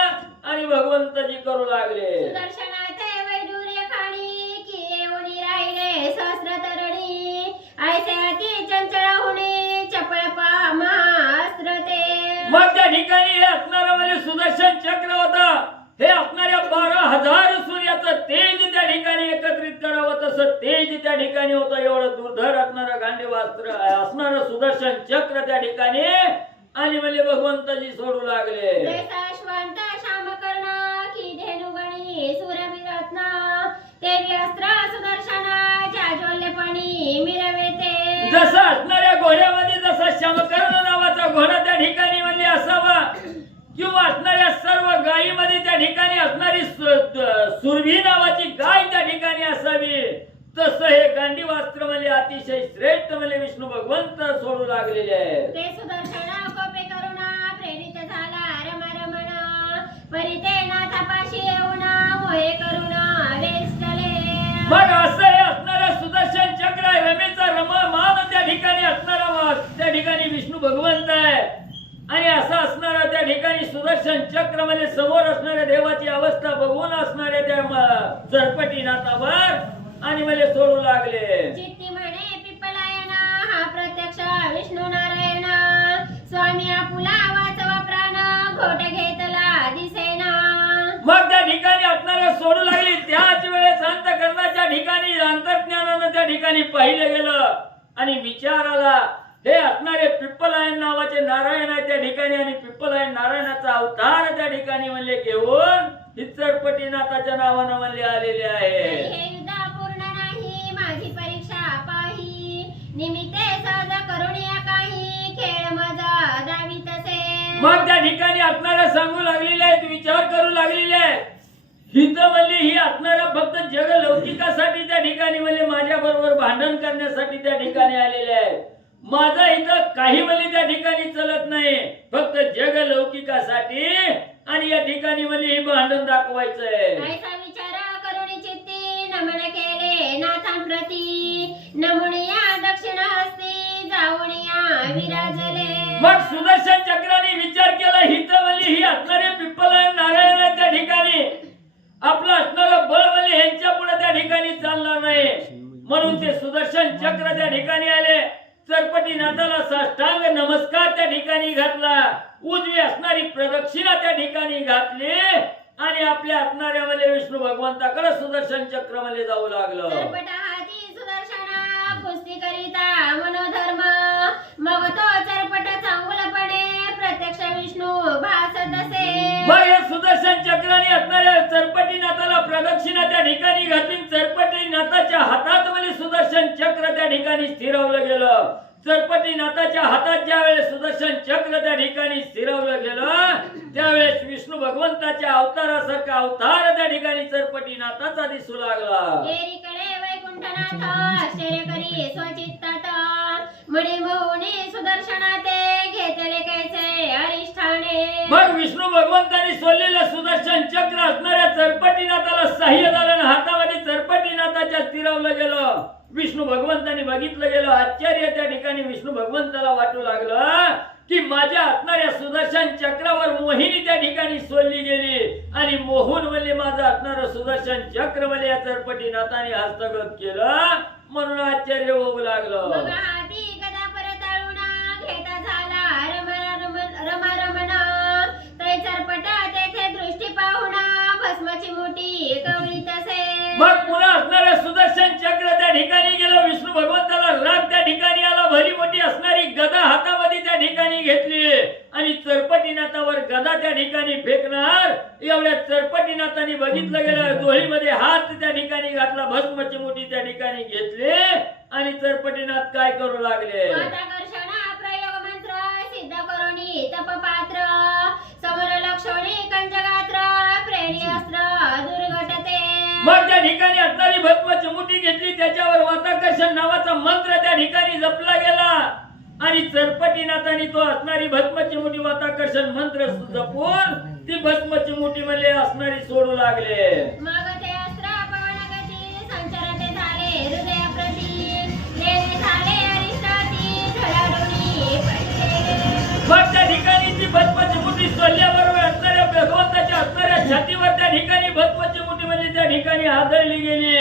आणि भगवंतजी करू लागले. सुदर्शनाचे वैडूर्य खाणी की येऊनी राहिले सहस्र तरणी ऐसे अति चंचल होणे चपळ महास्त्र ते. मग त्या ठिकाणी हे असणारं म्हणजे सुदर्शन चक्र होतं. हे असणाऱ्या 12,000 सूर्याचं तेज त्या ठिकाणी एकत्रित करावं तसं तेज त्या ठिकाणी होतं. एवढं दुर्धर असणारं गांडीवास्त्र असणारं सुदर्शन चक्र त्या ठिकाणी आणि म्हणजे भगवंतजी सोडू लागले. जैसा श्वांत श्यामकर्ण की धेनुगणी सूर्यविरत्न तेवी अस्त्र सुदर्शनाच्या ज्वल्यपणी मिरवेते. जसं असणाऱ्या घोड्यामध्ये जसा श्यामकर्ण नावाचा घोडा त्या ठिकाणी म्हणजे असावा किंवा असणाऱ्या सर्व गायीमध्ये त्या ठिकाणी असणारी सुरभी नावाची गाय त्या ठिकाणी असावी तसं हे गांडी वस्त्र म्हणजे अतिशय श्रेष्ठ म्हणजे विष्णू भगवंत सोडू लागलेले आहेत. ते सुदर्शन कोपे करुणा प्रेरित झाला रमरमण परिते नाथापाशी येऊन मोहे करुण वेष्टले. मग असं हे असणारा सुदर्शन चक्र आहे, रमेचा रममान त्या ठिकाणी असणारा त्या ठिकाणी विष्णू भगवंत आहे. आणि असं असणारा त्या ठिकाणी सुदर्शन चक्र म्हणजे समोर असणाऱ्या देवाची अवस्था बघून असणाऱ्या त्या चरपटीनाथावर आणि मला सोडू लागले. चित्ती म्हणे पिपलायन हा प्रत्यक्ष विष्णू नारायण स्वामी आपुला वाचवा प्राण घोट घेतला दिसेना. मग त्या ठिकाणी असणाऱ्या सोडू लागली. त्याच वेळेस अंतःकरणाच्या ठिकाणी अंतर्ज्ञानानं त्या ठिकाणी पाहिलं गेलं आणि विचार आला, हे असणारे पिप्पलायन नावाचे नारायण आहे त्या ठिकाणी आणि पिप्पलायन नारायणाचा अवतार त्या ठिकाणी म्हणले घेऊन चरपटीनाथाच्या नावानं म्हणले आलेले आहे. हे युद्ध पूर्ण नाही माझी परीक्षा पाही निमित्ते सहज करुणिया काही खेळ माझा दावी तसे. मग त्या ठिकाणी असणाऱ्या सांगू लागलेले आहेत, विचार करू लागलेले आहेत. हित म्हणली ही असणारा फक्त जग लौकिकासाठी त्या ठिकाणी म्हणले माझ्या बरोबर भांडण करण्यासाठी त्या ठिकाणी आलेले आहेत. माझा इथं काही म्हणले त्या ठिकाणी चलत नाही, फक्त जग लौकिकासाठी आणि या ठिकाणी म्हणले हे भांडण दाखवायचंय. ऐसा विचार करुणी चित्ती नमन केले नाथांप्रती नमुनिया दक्षिण हस्ती जाऊनिया विराजले. मग सुदर्शन चक्राने विचार केला, हित म्हणली ही असणारे पिप्पलायन नारायण त्या ठिकाणी आपलं असणारं बळ म्हणले ह्यांच्या पुढे त्या ठिकाणी चालणार नाही. म्हणून ते सुदर्शन चक्र त्या ठिकाणी आले. चरपटीनाथाला साष्टांग नमस्कार त्या ठिकाणी घातला, उजवी असणारी प्रदक्षिणा त्या ठिकाणी घातली आणि आपल्या असणाऱ्या मध्ये विष्णू भगवंताकडे सुदर्शन चक्र मध्ये जाऊ लागलं. चरपटा हाती सुदर्शना कुस्ती करिता मनोधर्म मग तो चरपट चांगुलपणे प्रत्यक्ष विष्णू भासत असे. मग हे सुदर्शन चक्राने असणाऱ्या चरपटीनाथाला प्रदक्षिणा त्या ठिकाणी घातली. चरपटीनाथाच्या हातात मध्ये सुदर्शन चक्र त्या ठिकाणी स्थिरवलं गेलं. चरपटीनाथाच्या हातात ज्या वेळेस सुदर्शन चक्र त्या ठिकाणी स्थिरवलं गेलं त्यावेळेस विष्णू भगवंताच्या अवतारासारखा अवतार त्या ठिकाणी चरपटीनाथाचा दिसू लागला. एकीकडे वैकुंठनाथ आश्चर्य करी स्वचित्तात म्हणे मोहने सुदर्शना ते घेतले कैसे अरिष्ठाने. मग विष्णू भगवंतांनी सोडलेलं सुदर्शन चक्र असणाऱ्या चरपटीनाथाला सहाय्य झालं आणि हातामध्ये चरपटीनाथाच्या स्थिरवलं गेलं. विष्णू भगवंतांनी बघितलं गेलं, आश्चर्य त्या ठिकाणी विष्णू भगवंताला वाटू लागलं की माझ्या असणाऱ्या सुदर्शन चक्रावर मोहिनी त्या ठिकाणी सोडली गेली आणि मोहून म्हणजे माझं असणारं सुदर्शन चक्र म्हणजे या चरपटीनाथाने हस्तगत केलं म्हणून आश्चर्य होऊ लागलं. मग हाती गदा परताळून घेता झाला रमरमण तै चरपटा तेथे दृष्टी पाहून भस्माची मोठी कवळी तसे. मग पुन्हा असणाऱ्या सुदर्शन चक्र त्या ठिकाणी गेलं. विष्णू भगवंताला राग त्या ठिकाणी आला. भली मोठी असणारी गदा हातामध्ये त्या ठिकाणी घेतली आणि चरपटीनाथावर गदा त्या ठिकाणी फेकणार. एवढ्या चरपटीनाथाने बघितलं गेलं, डोळीमध्ये हात त्या ठिकाणी घातला, भस्माची मोठी त्या ठिकाणी घेतली आणि चरपटीनाथ काय करू लागले, प्रयोग मंत्र सिद्ध करुणी तपपात्र समर लक्षणी कंजगात्र प्रेणी अस्त्र दुर्घटते. मग त्या ठिकाणी असणारी भस्माची मुठी घेतली, त्याच्यावर वाताकर्षण नावाचा मंत्र त्या ठिकाणी जपला गेला आणि चरपटीनाथाने तो असणारी भस्माची मुठी वाताकर्षण मंत्र जपून ती भस्माची मुठी मध्ये असणारी सोडू लागले. मग ते अस्त्र पवनगती संचरते झाले हृदयाप्रती लेणे झाले अरिष्टाती धडाडूनी पडले. मग त्या ठिकाणी ती भस्माची मुठी सोडल्याबरोबर असणाऱ्या भगवंताच्या असणाऱ्या छातीवर त्या ठिकाणी भस्माची मुठी म्हणजे त्या ठिकाणी आदळली गेली.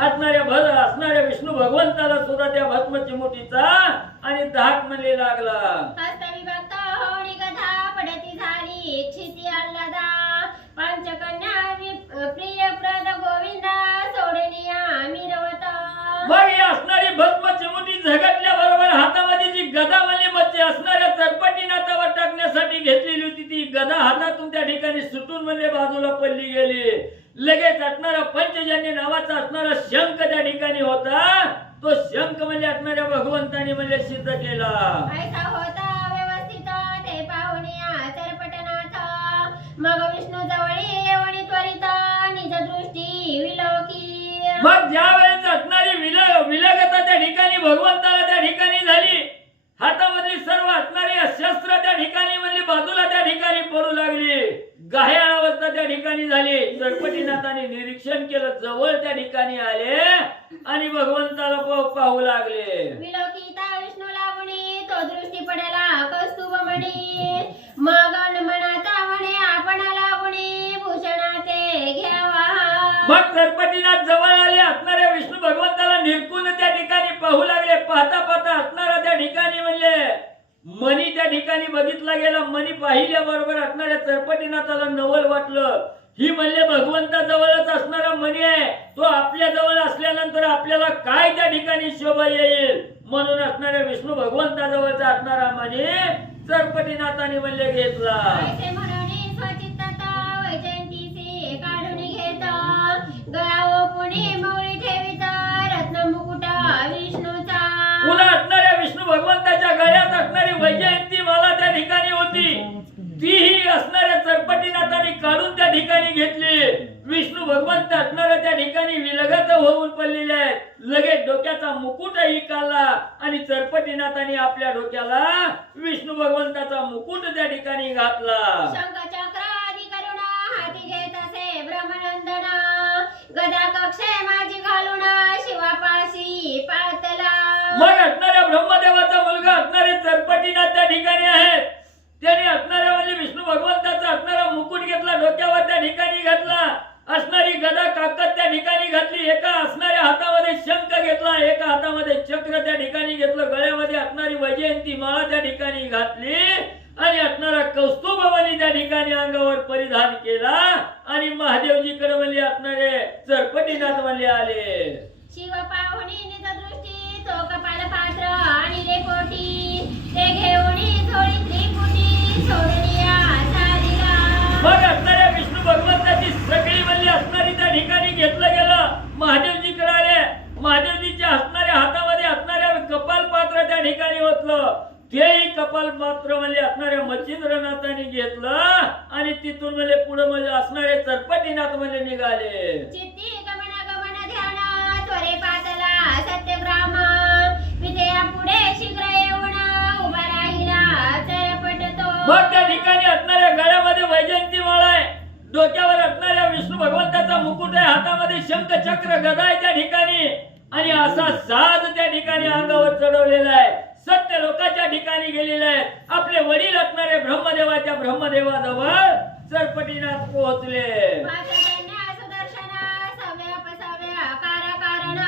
असणाऱ्या विष्णू भगवंताला सुद्धा त्या भस्माची मुठीचा आणि धाक मध्ये लागला. हस्तविभक्त होणी गधा पडती झाली क्षिती आल्हादा पंचकन्या प्रियप्रद गोविंदा सोडनिया मिरवत. मग ही असणारी भस्माची मुठी झगटल्या बरोबर हातामध्ये जी गदा म्हणजे असणाऱ्या चरपटीनाथावर टाकण्यासाठी घेतलेली होती ती गदा हातातून त्या ठिकाणी सुटून म्हणजे बाजूला पडली गेली. लगेच असणारा पंचजन्य नावाचा असणारा शंख त्या ठिकाणी होता, तो शंख म्हणजे असणाऱ्या भगवंतानी म्हणजे सिद्ध केला. ऐसा होता व्यवस्थित ते पाहुनिया चरपटनाथ मग विष्णू जवळी येवणी त्वरित निज दृष्टी विलोकी. मग ज्या वेळेस असणारी विलगता त्या ठिकाणी भगवंताला त्या ठिकाणी झाली. हातामधली सर्व असणारी शस्त्र त्या ठिकाणी म्हणजे बाजूला त्या ठिकाणी पडू लागली. घायाळ अवस्था त्या ठिकाणी झाली. सरपटीनाथाने निरीक्षण केलं, जवळ त्या ठिकाणी आले आणि भगवंताला पाहू लागले. विलोकिता विष्णू लागुणी तो दृष्टी पडला कौस्तुभ म्हणी. मग मनाचा म्हणे आपण लागुणी भूषणाचे घ्यावा. मग सरपटीनाथ जवळ आले, असणाऱ्या विष्णू भगवंताला निरखून त्या ठिकाणी पाहू लागले. पाहता पाहता असणारा त्या ठिकाणी म्हणले मणी त्या ठिकाणी बघितला गेला. मणी पाहिल्या बरोबर असणाऱ्या सरपटीनाथाला नवल वाटलं. ही म्हणले भगवंता जवळच असणारा मणी आहे, तो आपल्या जवळ असल्यानंतर आपल्याला काय त्या ठिकाणी शोभा येईल. म्हणून असणाऱ्या विष्णू भगवंता जवळचा असणारा मणी सरपटीनाथाने म्हणले घेतला. ऐसे म्हणून स्वचित्तात वैजयंतीचे काढून घेत. गळा ओपुणी मौळी ठेवीत रत्न मुकुट विष्णूचा. पुन्हा असणाऱ्या विष्णू भगवंताच्या गळ्यात असणारी वैजयंती माला त्या ठिकाणी होती. तीही असणाऱ्या सरपटीनाथाने काढून त्या ठिकाणी घेतली. विष्णू भगवंत असणाऱ्या त्या ठिकाणी विलगत होऊन पडलेले आहेत. लगेच डोक्याचा मुकुटही काढला आणि सरपटीनाथाने आपल्या डोक्याला विष्णू भगवंताचा मुकुट त्या ठिकाणी घातला. शंखचक्र आदी करुणा हाती घेत असे ब्रह्मनंदना. गदा कक्षे माझी घालून शिवापाशी पातला. मग असणाऱ्या ब्रह्मदेवाचा मुलगा असणारे सरपटीनाथ त्या ठिकाणी आहेत. त्याने असणाऱ्या म्हणजे विष्णू भगवंताचा असणारा मुकुट घेतला, डोक्यावर त्या ठिकाणी घातला. असणारी गदा काकत त्या ठिकाणी घातली. एका असणाऱ्या हातामध्ये शंख घेतला, एका हातामध्ये चक्र त्या ठिकाणी घेतलं. गळ्यामध्ये असणारी वैजयंती माळा त्या ठिकाणी घातली आणि असणारा कौस्तुभवानी त्या ठिकाणी अंगावर परिधान केला आणि महादेवजीकडे म्हणले असणारे सरपटीनाथ म्हणले आले. शिव पाहुणी निज दृष्टी तो कपाल पात्र आणि लेपोटी. ते घेऊनी थोडी त्रिपुटी सोडूनिया झालीला. मग असणाऱ्या विष्णू भगवंताची सगळी म्हणली असणारी त्या ठिकाणी घेतलं गेलं. महादेवजीकडे आले. महादेवजीच्या असणाऱ्या हातामध्ये असणाऱ्या कपाल पात्र त्या ठिकाणी होतलं. तेही कपाल पात्र म्हणजे असणाऱ्या मच्छिंद्रनाथांनी घेतलं आणि तिथून म्हणजे पुढे म्हणजे असणारे सरपटीनाथ म्हणजे निघाले. चित्ती गमन गमन ध्यान त्वरे पातला सत्यग्राम. विजया पुढे शीघ्र येऊन उभा राहिला चरपट तो. मग त्या ठिकाणी असणाऱ्या गळ्यामध्ये वैजयंती माळा आहे, डोक्यावर असणाऱ्या विष्णू भगवंताचा मुकुट आहे, हातामध्ये शंख चक्र गदा आहे त्या ठिकाणी आणि असा साज त्या ठिकाणी अंगावर चढवलेला आहे. सत्य लोकांच्या ठिकाणी गेलेले आहेत. आपले वडील असणारे ब्रह्मदेवाच्या ब्रह्मदेवाजवळ सरपटीनाथ पोहोचले. वासुदेवने सुदर्शना सव्या पसाव्या आकार कारण.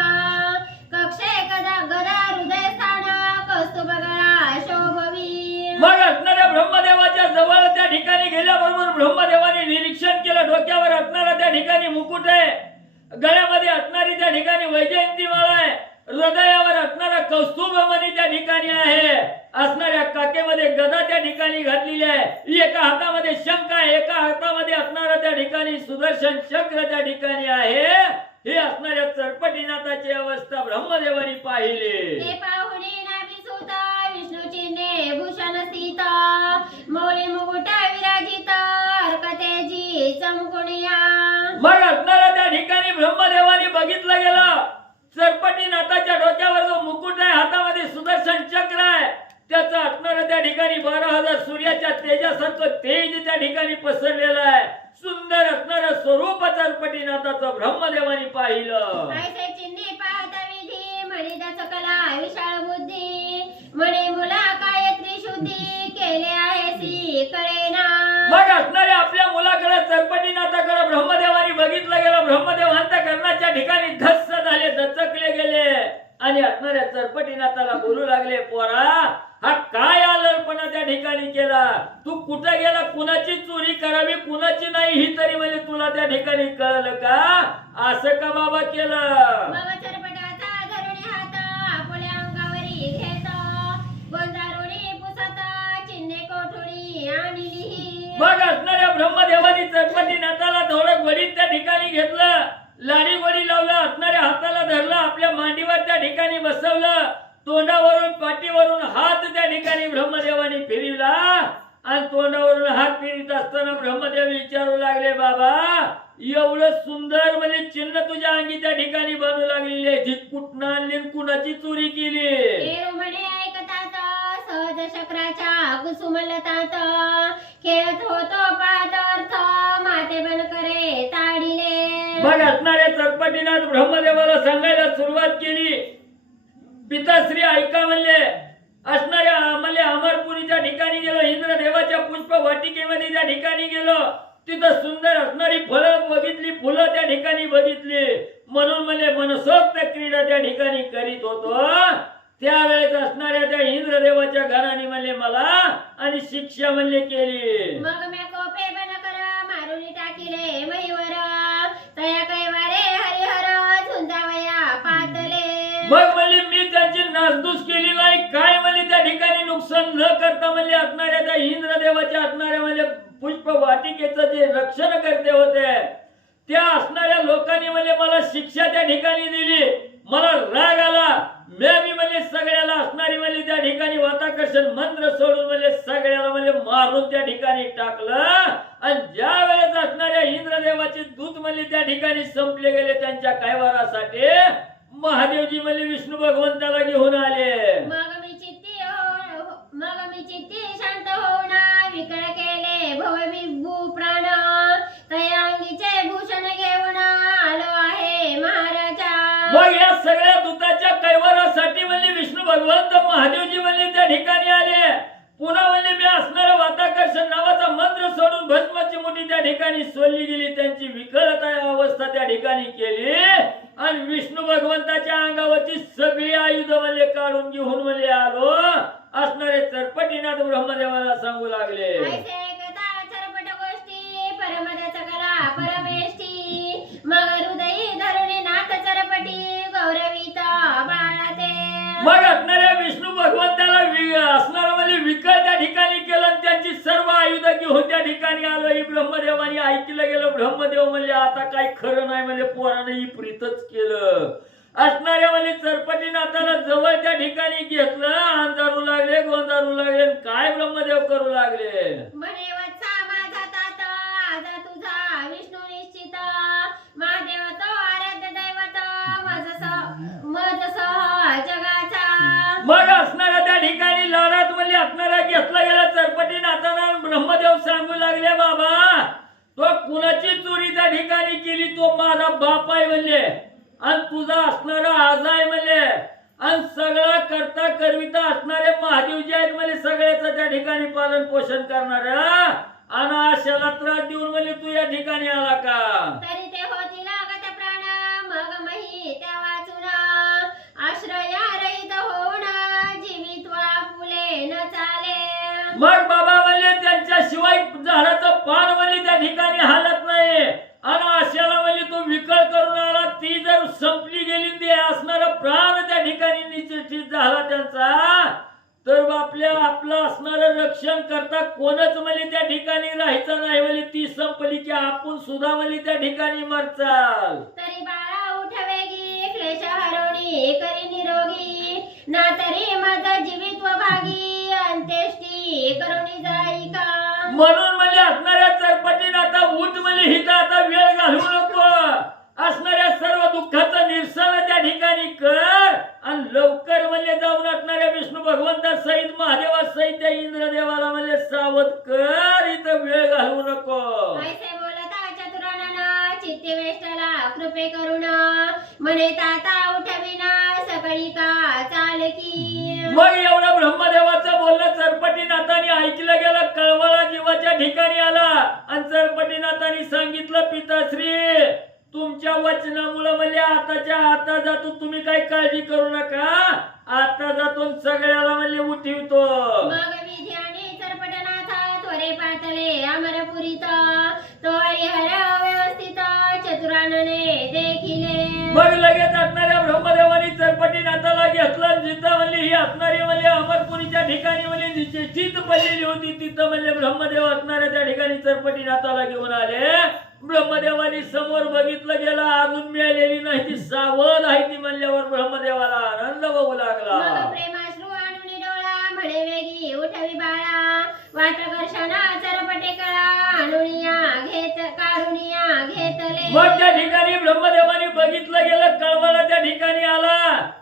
कक्षे गदा गदा हृदय स्थान कौस्तुभ गळा शोभवी. मग असणाऱ्या ब्रह्मदेवाच्या जवळ त्या ठिकाणी गेल्याबरोबर ब्रह्मदेवाने निरीक्षण केलं. डोक्यावर असणारा त्या ठिकाणी मुकुट आहे, गळ्यामध्ये असणारी त्या ठिकाणी वैजयंती माळा आहे, हृदयावर असणारा कौस्तुभ मणी त्या ठिकाणी आहे. असणाऱ्या काकेमध्ये गदा त्या ठिकाणी घातलेली आहे. एका हातामध्ये शंख आहे, एका हातामध्ये असणारा त्या ठिकाणी सुदर्शन चक्र त्या ठिकाणी आहे. हे असणाऱ्या सरपटीनाथाची अवस्था ब्रह्मदेवानी पाहिली. ते पाहुणे नाभी सुता विष्णू चिन्हे भूषण स्थित. मौली मुकुट विराजित अर्कतेजी चमकुनिया. मग असणाऱ्या त्या ठिकाणी ब्रह्मदेवानी बघितलं गेलं. सरपटीनाथाच्या डोक्यावर जो मुकुट आहे, हातामध्ये सुदर्शन चक्र आहे, त्याचा असणारा त्या ठिकाणी 12,000 सूर्याच्या तेजासारखं तेज त्या ठिकाणी पसरलेलं आहे. सुंदर असणारं स्वरूप सरपटीनाथाचं ब्रह्मदेवानी पाहिलं. ऐसे चिन्हे पाहता विधी म्हणिता सकला विशाळ बुद्धी. म्हणे मुला काय त्रिशुद्धी केले आहे सी कळेना. मग असणाऱ्या आपल्या मुलाकडे सरपटीनाथाकडे ब्रह्मदेवानी बघितलं गेलं. ब्रह्मदेव अंतःकरणाच्या ठिकाणी धस्स झाले, दचकले गेले आणि असणाऱ्या सरपटीनाथाला बोलू लागले, पोरा हा काय आलरपणा त्या ठिकाणी केला. तू कुठे गेला, कुणाची चोरी करावी कुणाची नाही ही तरी म्हणजे तुला त्या ठिकाणी कळलं का. असं का बाबा केलं. बाबा चरपटाचा धरुणी हात आपल्या अंगावरी घेत. गोंजारुणी पुसत चिन्हे कोठुणी आणि लिही. मग असणाऱ्या ब्रह्मदेवानी सरपटीनाथाला थोडं गोडीत त्या ठिकाणी घेतलं, लाडी गोडी लावलं, असणाऱ्या हाताला धरलं, आपल्या मांडीवर त्या ठिकाणी बसवलं. तोंडावरून पाठीवरून हात त्या ठिकाणी ब्रह्मदेवानी फिरविला आणि तोंडावरून हात फिरवित असताना ब्रह्मदेव विचारू लागले, बाबा एवढं सुंदर म्हणजे चिन्ह तुझ्या अंगी त्या ठिकाणी बनू लागलेली आहे. ती कुठनं आणली आणि कुणाची चोरी केली? हे म्हणे ऐकतात सहज शक्राच्या कुसुमलतात खेळत होतो पाहत अर्थ माते बन करे ताडिले. मग असणाऱ्या चरपटीनाथ ब्रह्मदेवाला सांगायला सुरुवात केली. पिताश्री ऐका म्हणले. असणाऱ्या म्हणले अमरपुरीच्या ठिकाणी गेलो, इंद्रदेवाच्या पुष्प वाटिकेमध्ये त्या ठिकाणी गेलो, तिथं सुंदर असणारी फळं बघितली, फुलं त्या ठिकाणी बघितली, म्हणून म्हणले मनसोक्त क्रीडा त्या ठिकाणी करीत होतो. त्यावेळेस असणाऱ्या त्या इंद्रदेवाच्या घराने म्हणले मला आणि शिक्षा म्हणले केली. मग मी कोपे बन कर मारुनी टाकिले मयूर तया कैवारे हरिहर झुंजावया पातले. मग म्हणले मी त्यांची नासधूस केली नाही, काय म्हणले त्या ठिकाणी नुकसान न करता म्हणले असणाऱ्या त्या इंद्रदेवाच्या असणाऱ्या म्हणजे पुष्प वाटिकेचं जे रक्षण करते होते त्या असणाऱ्या लोकांनी म्हणजे मला शिक्षा त्या ठिकाणी दिली. मला राग आला. मी म्हणजे सगळ्याला असणारी म्हणजे त्या ठिकाणी वाताकर्षण मंत्र सोडून म्हणजे सगळ्याला म्हणजे मारून त्या ठिकाणी टाकलं. आणि ज्या वेळेस असणाऱ्या इंद्रदेवाचे दूत म्हणजे त्या ठिकाणी संपले गेले त्यांच्या कैवारासाठी, महादेवजी म्हणजे विष्णू भगवंताला घेऊन आले. मग मी चित्ती शांत होऊन विकळ केले भवविभू प्राण तया अंगीचे भूषण घेऊन आलो आहे महाराजा. मग या सगळ्या दूताच्या कैवारासाठी म्हणजे विष्णू भगवंत महादेवजी म्हणजे त्या ठिकाणी आले. पुन्हा म्हणजे मी असणारा वाताकर्षण नावाचा मंत्र सोडून भस्माची मुठी त्या ठिकाणी सोडली गेली, त्यांची विकलता अवस्था त्या ठिकाणी केली आणि विष्णू भगवंताच्या अंगावरची सगळी आयुध म्हणजे काढून घेऊन म्हणजे आलो. असणारे चरपटीनाथ ब्रह्मदेवाला सांगू लागले. ऐसे ऐकता चरपट गोष्टी परमदच कला परमेष्ठी मग हृदयी धरुणी नाथ चरपटी गौरवीत बाळाते. मग असणाऱ्या विष्णू भगवंताला असणारा म्हणजे विकल त्या ठिकाणी केलं आणि त्यांची सर्व आयुध घेऊन त्या ठिकाणी आलो. ही ब्रह्मदेवानी ऐकलं गेलं. ब्रह्मदेव म्हणले आता काही खरं नाही म्हणजे पोराने ही प्रीतच केलं. असणाऱ्या म्हणजे चरपटीनाथाला जवळ त्या ठिकाणी घेतलं. अंधारू लागले, गोंधारू लागले, काय ब्रह्मदेव करू लागले. म्हणे वत्सा माझा तात आजा तुझा विष्णू निश्चित महादेव तो आराध्य दैवत मजसह जगाचा. मग असणाऱ्या त्या ठिकाणी लढत म्हणजे असणारा घेतला गेला चरपटीनाथाला. ब्रह्मदेव सांगू लागले बाबा तो कुणाची चोरी त्या ठिकाणी केली, तो माझा बाप आहे म्हणले आणि तुझा असणारा आज आहे म्हणले आणि सगळा करता करविता असणारे महादेवजी आहेत म्हणजे सगळ्याचं त्या ठिकाणी पालन पोषण करणार आणि आशाला त्रास देऊन म्हणजे तू या ठिकाणी आला का. तरी ते होतील अगत प्राण मग मही त्या वाचून आश्रया रहित होऊन जीवित्वा फुले न चाले. मग बाबा म्हणले त्यांच्याशिवाय झाडाचं पान म्हणजे त्या ठिकाणी हालत नाही आणि आशाला म्हणजे तो विकळ करून आला. ती जर संपली गेली ते असणारा प्राण त्या ठिकाणी निश्चित झाला त्यांचा, तर आपलं असणारं रक्षण करता कोणच म्हणजे त्या ठिकाणी राहायचं नाही. म्हणजे ती संपली की आपण सुद्धा म्हणजे त्या ठिकाणी मरचाल. तरी बाळा उठवेगी क्लेश हरवणी करी निरोगी ना तरी माझा जीवित्व भागी अंत्येष्टी करुणी जाई का. म्हणून म्हणजे असणाऱ्या चरपटीनाथा उठ म्हणजे हिता आता वेळ घालवू नको. असणाऱ्या सर्व दुःखाचं निरसन त्या ठिकाणी कर आणि लवकर म्हणजे जाऊन असणाऱ्या विष्णू भगवंता सहित महादेवा सहित त्या इंद्रदेवाला म्हणजे सावध कर. इथं वेळ घालवू नको. ऐसे बोलता चतुरानन चित्ते वेष्टला कृपे करुण म्हणे ताता उठविना सकळी का चालकी. मग एवढं ब्रह्मदेवाचं बोलणं चरपटीनाथाने ऐकलं गेलं. कळवळा जीवाच्या ठिकाणी आला आणि चरपटीनाथाने सांगितलं पिताश्री तुमच्या वचनामुळे म्हणजे आताच्या आता जातो, तुम्ही काही काळजी करू नका, आता जातो सगळ्याला म्हणजे उठवतो. मग विधी आणि चरपटनाथा त्वरे पातले अमरपुरीत तो हरिहर व्यवस्थित चतुरानने देखिले. मग लगेच असणाऱ्या ब्रह्मदेवानी चरपटीनाथाला घेतलं. जिथं म्हणजे ही असणारी म्हणजे अमरपुरीच्या ठिकाणी म्हणजे निश्चित पडलेली होती तिथं म्हणजे ब्रह्मदेव असणाऱ्या त्या ठिकाणी चरपटीनाथाला घेऊन आले. ब्रह्मदेवानी समोर बघितलं गेलं अजून मिळालेली नाही ती सावध आहे ती म्हणल्यावर ब्रह्मदेवाला आनंद होऊ लागला. मग प्रेमाश्रू आणून डोळा म्हणे वेगी उठवी बाळा वाटकर्षणा चरपटे कळा आणुनिया घेत काढुनिया घेतला. ब्रह्मदेवाने बघितलं गेलं, कळवळा त्या ठिकाणी आला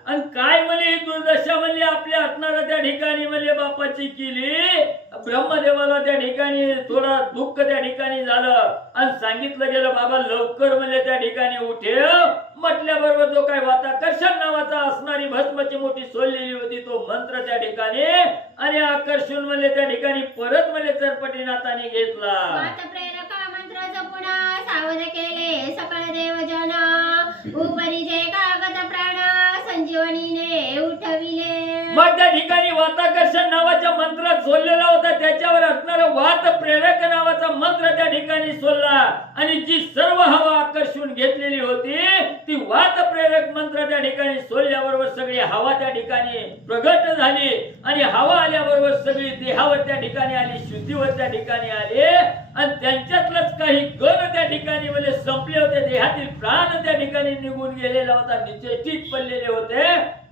आणि काय म्हणले ही दुर्दशा म्हणले आपल्या असणारा त्या ठिकाणी म्हणले बापाची केली. ब्रह्मदेवाला त्या ठिकाणी थोडा दुःख त्या ठिकाणी झालं आणि सांगितलं गेलं बाबा लवकर म्हणले त्या ठिकाणी उठेव. म्हटल्याबरोबर जो काय वाताकर्षण नावाचा असणारी भस्माची मोठी सोडलेली होती तो मंत्र त्या ठिकाणी आणि आकर्षण म्हणले त्या ठिकाणी परत म्हणले चरपटीनाथाने घेतला. वातप्रेरक मंत्र जपून सावध केले सकळ देवजन उपरी जे कागद प्राण संजीवनीने उठविले. मग त्या ठिकाणी वाताकर्षण नावाच्या मंत्रात सोडलेला होता त्याच्यावर असणारा वात प्रेरक नावाचा मंत्र त्या ठिकाणी सोडला आणि जी सर्व हवा आकर्षून घेतलेली होती ती वात प्रेरक मंत्र त्या ठिकाणी सोडल्याबरोबर सगळी हवा त्या ठिकाणी प्रगट झाली आणि हवा आल्याबरोबर सगळी देहावर त्या ठिकाणी आली, शुद्धीवर त्या ठिकाणी आली आणि त्यांच्यातलंच काही गण त्या ठिकाणी म्हणजे संपले होते. देहातील प्राण त्या ठिकाणी निघून गेलेला होता, निश्चित पडलेले होते.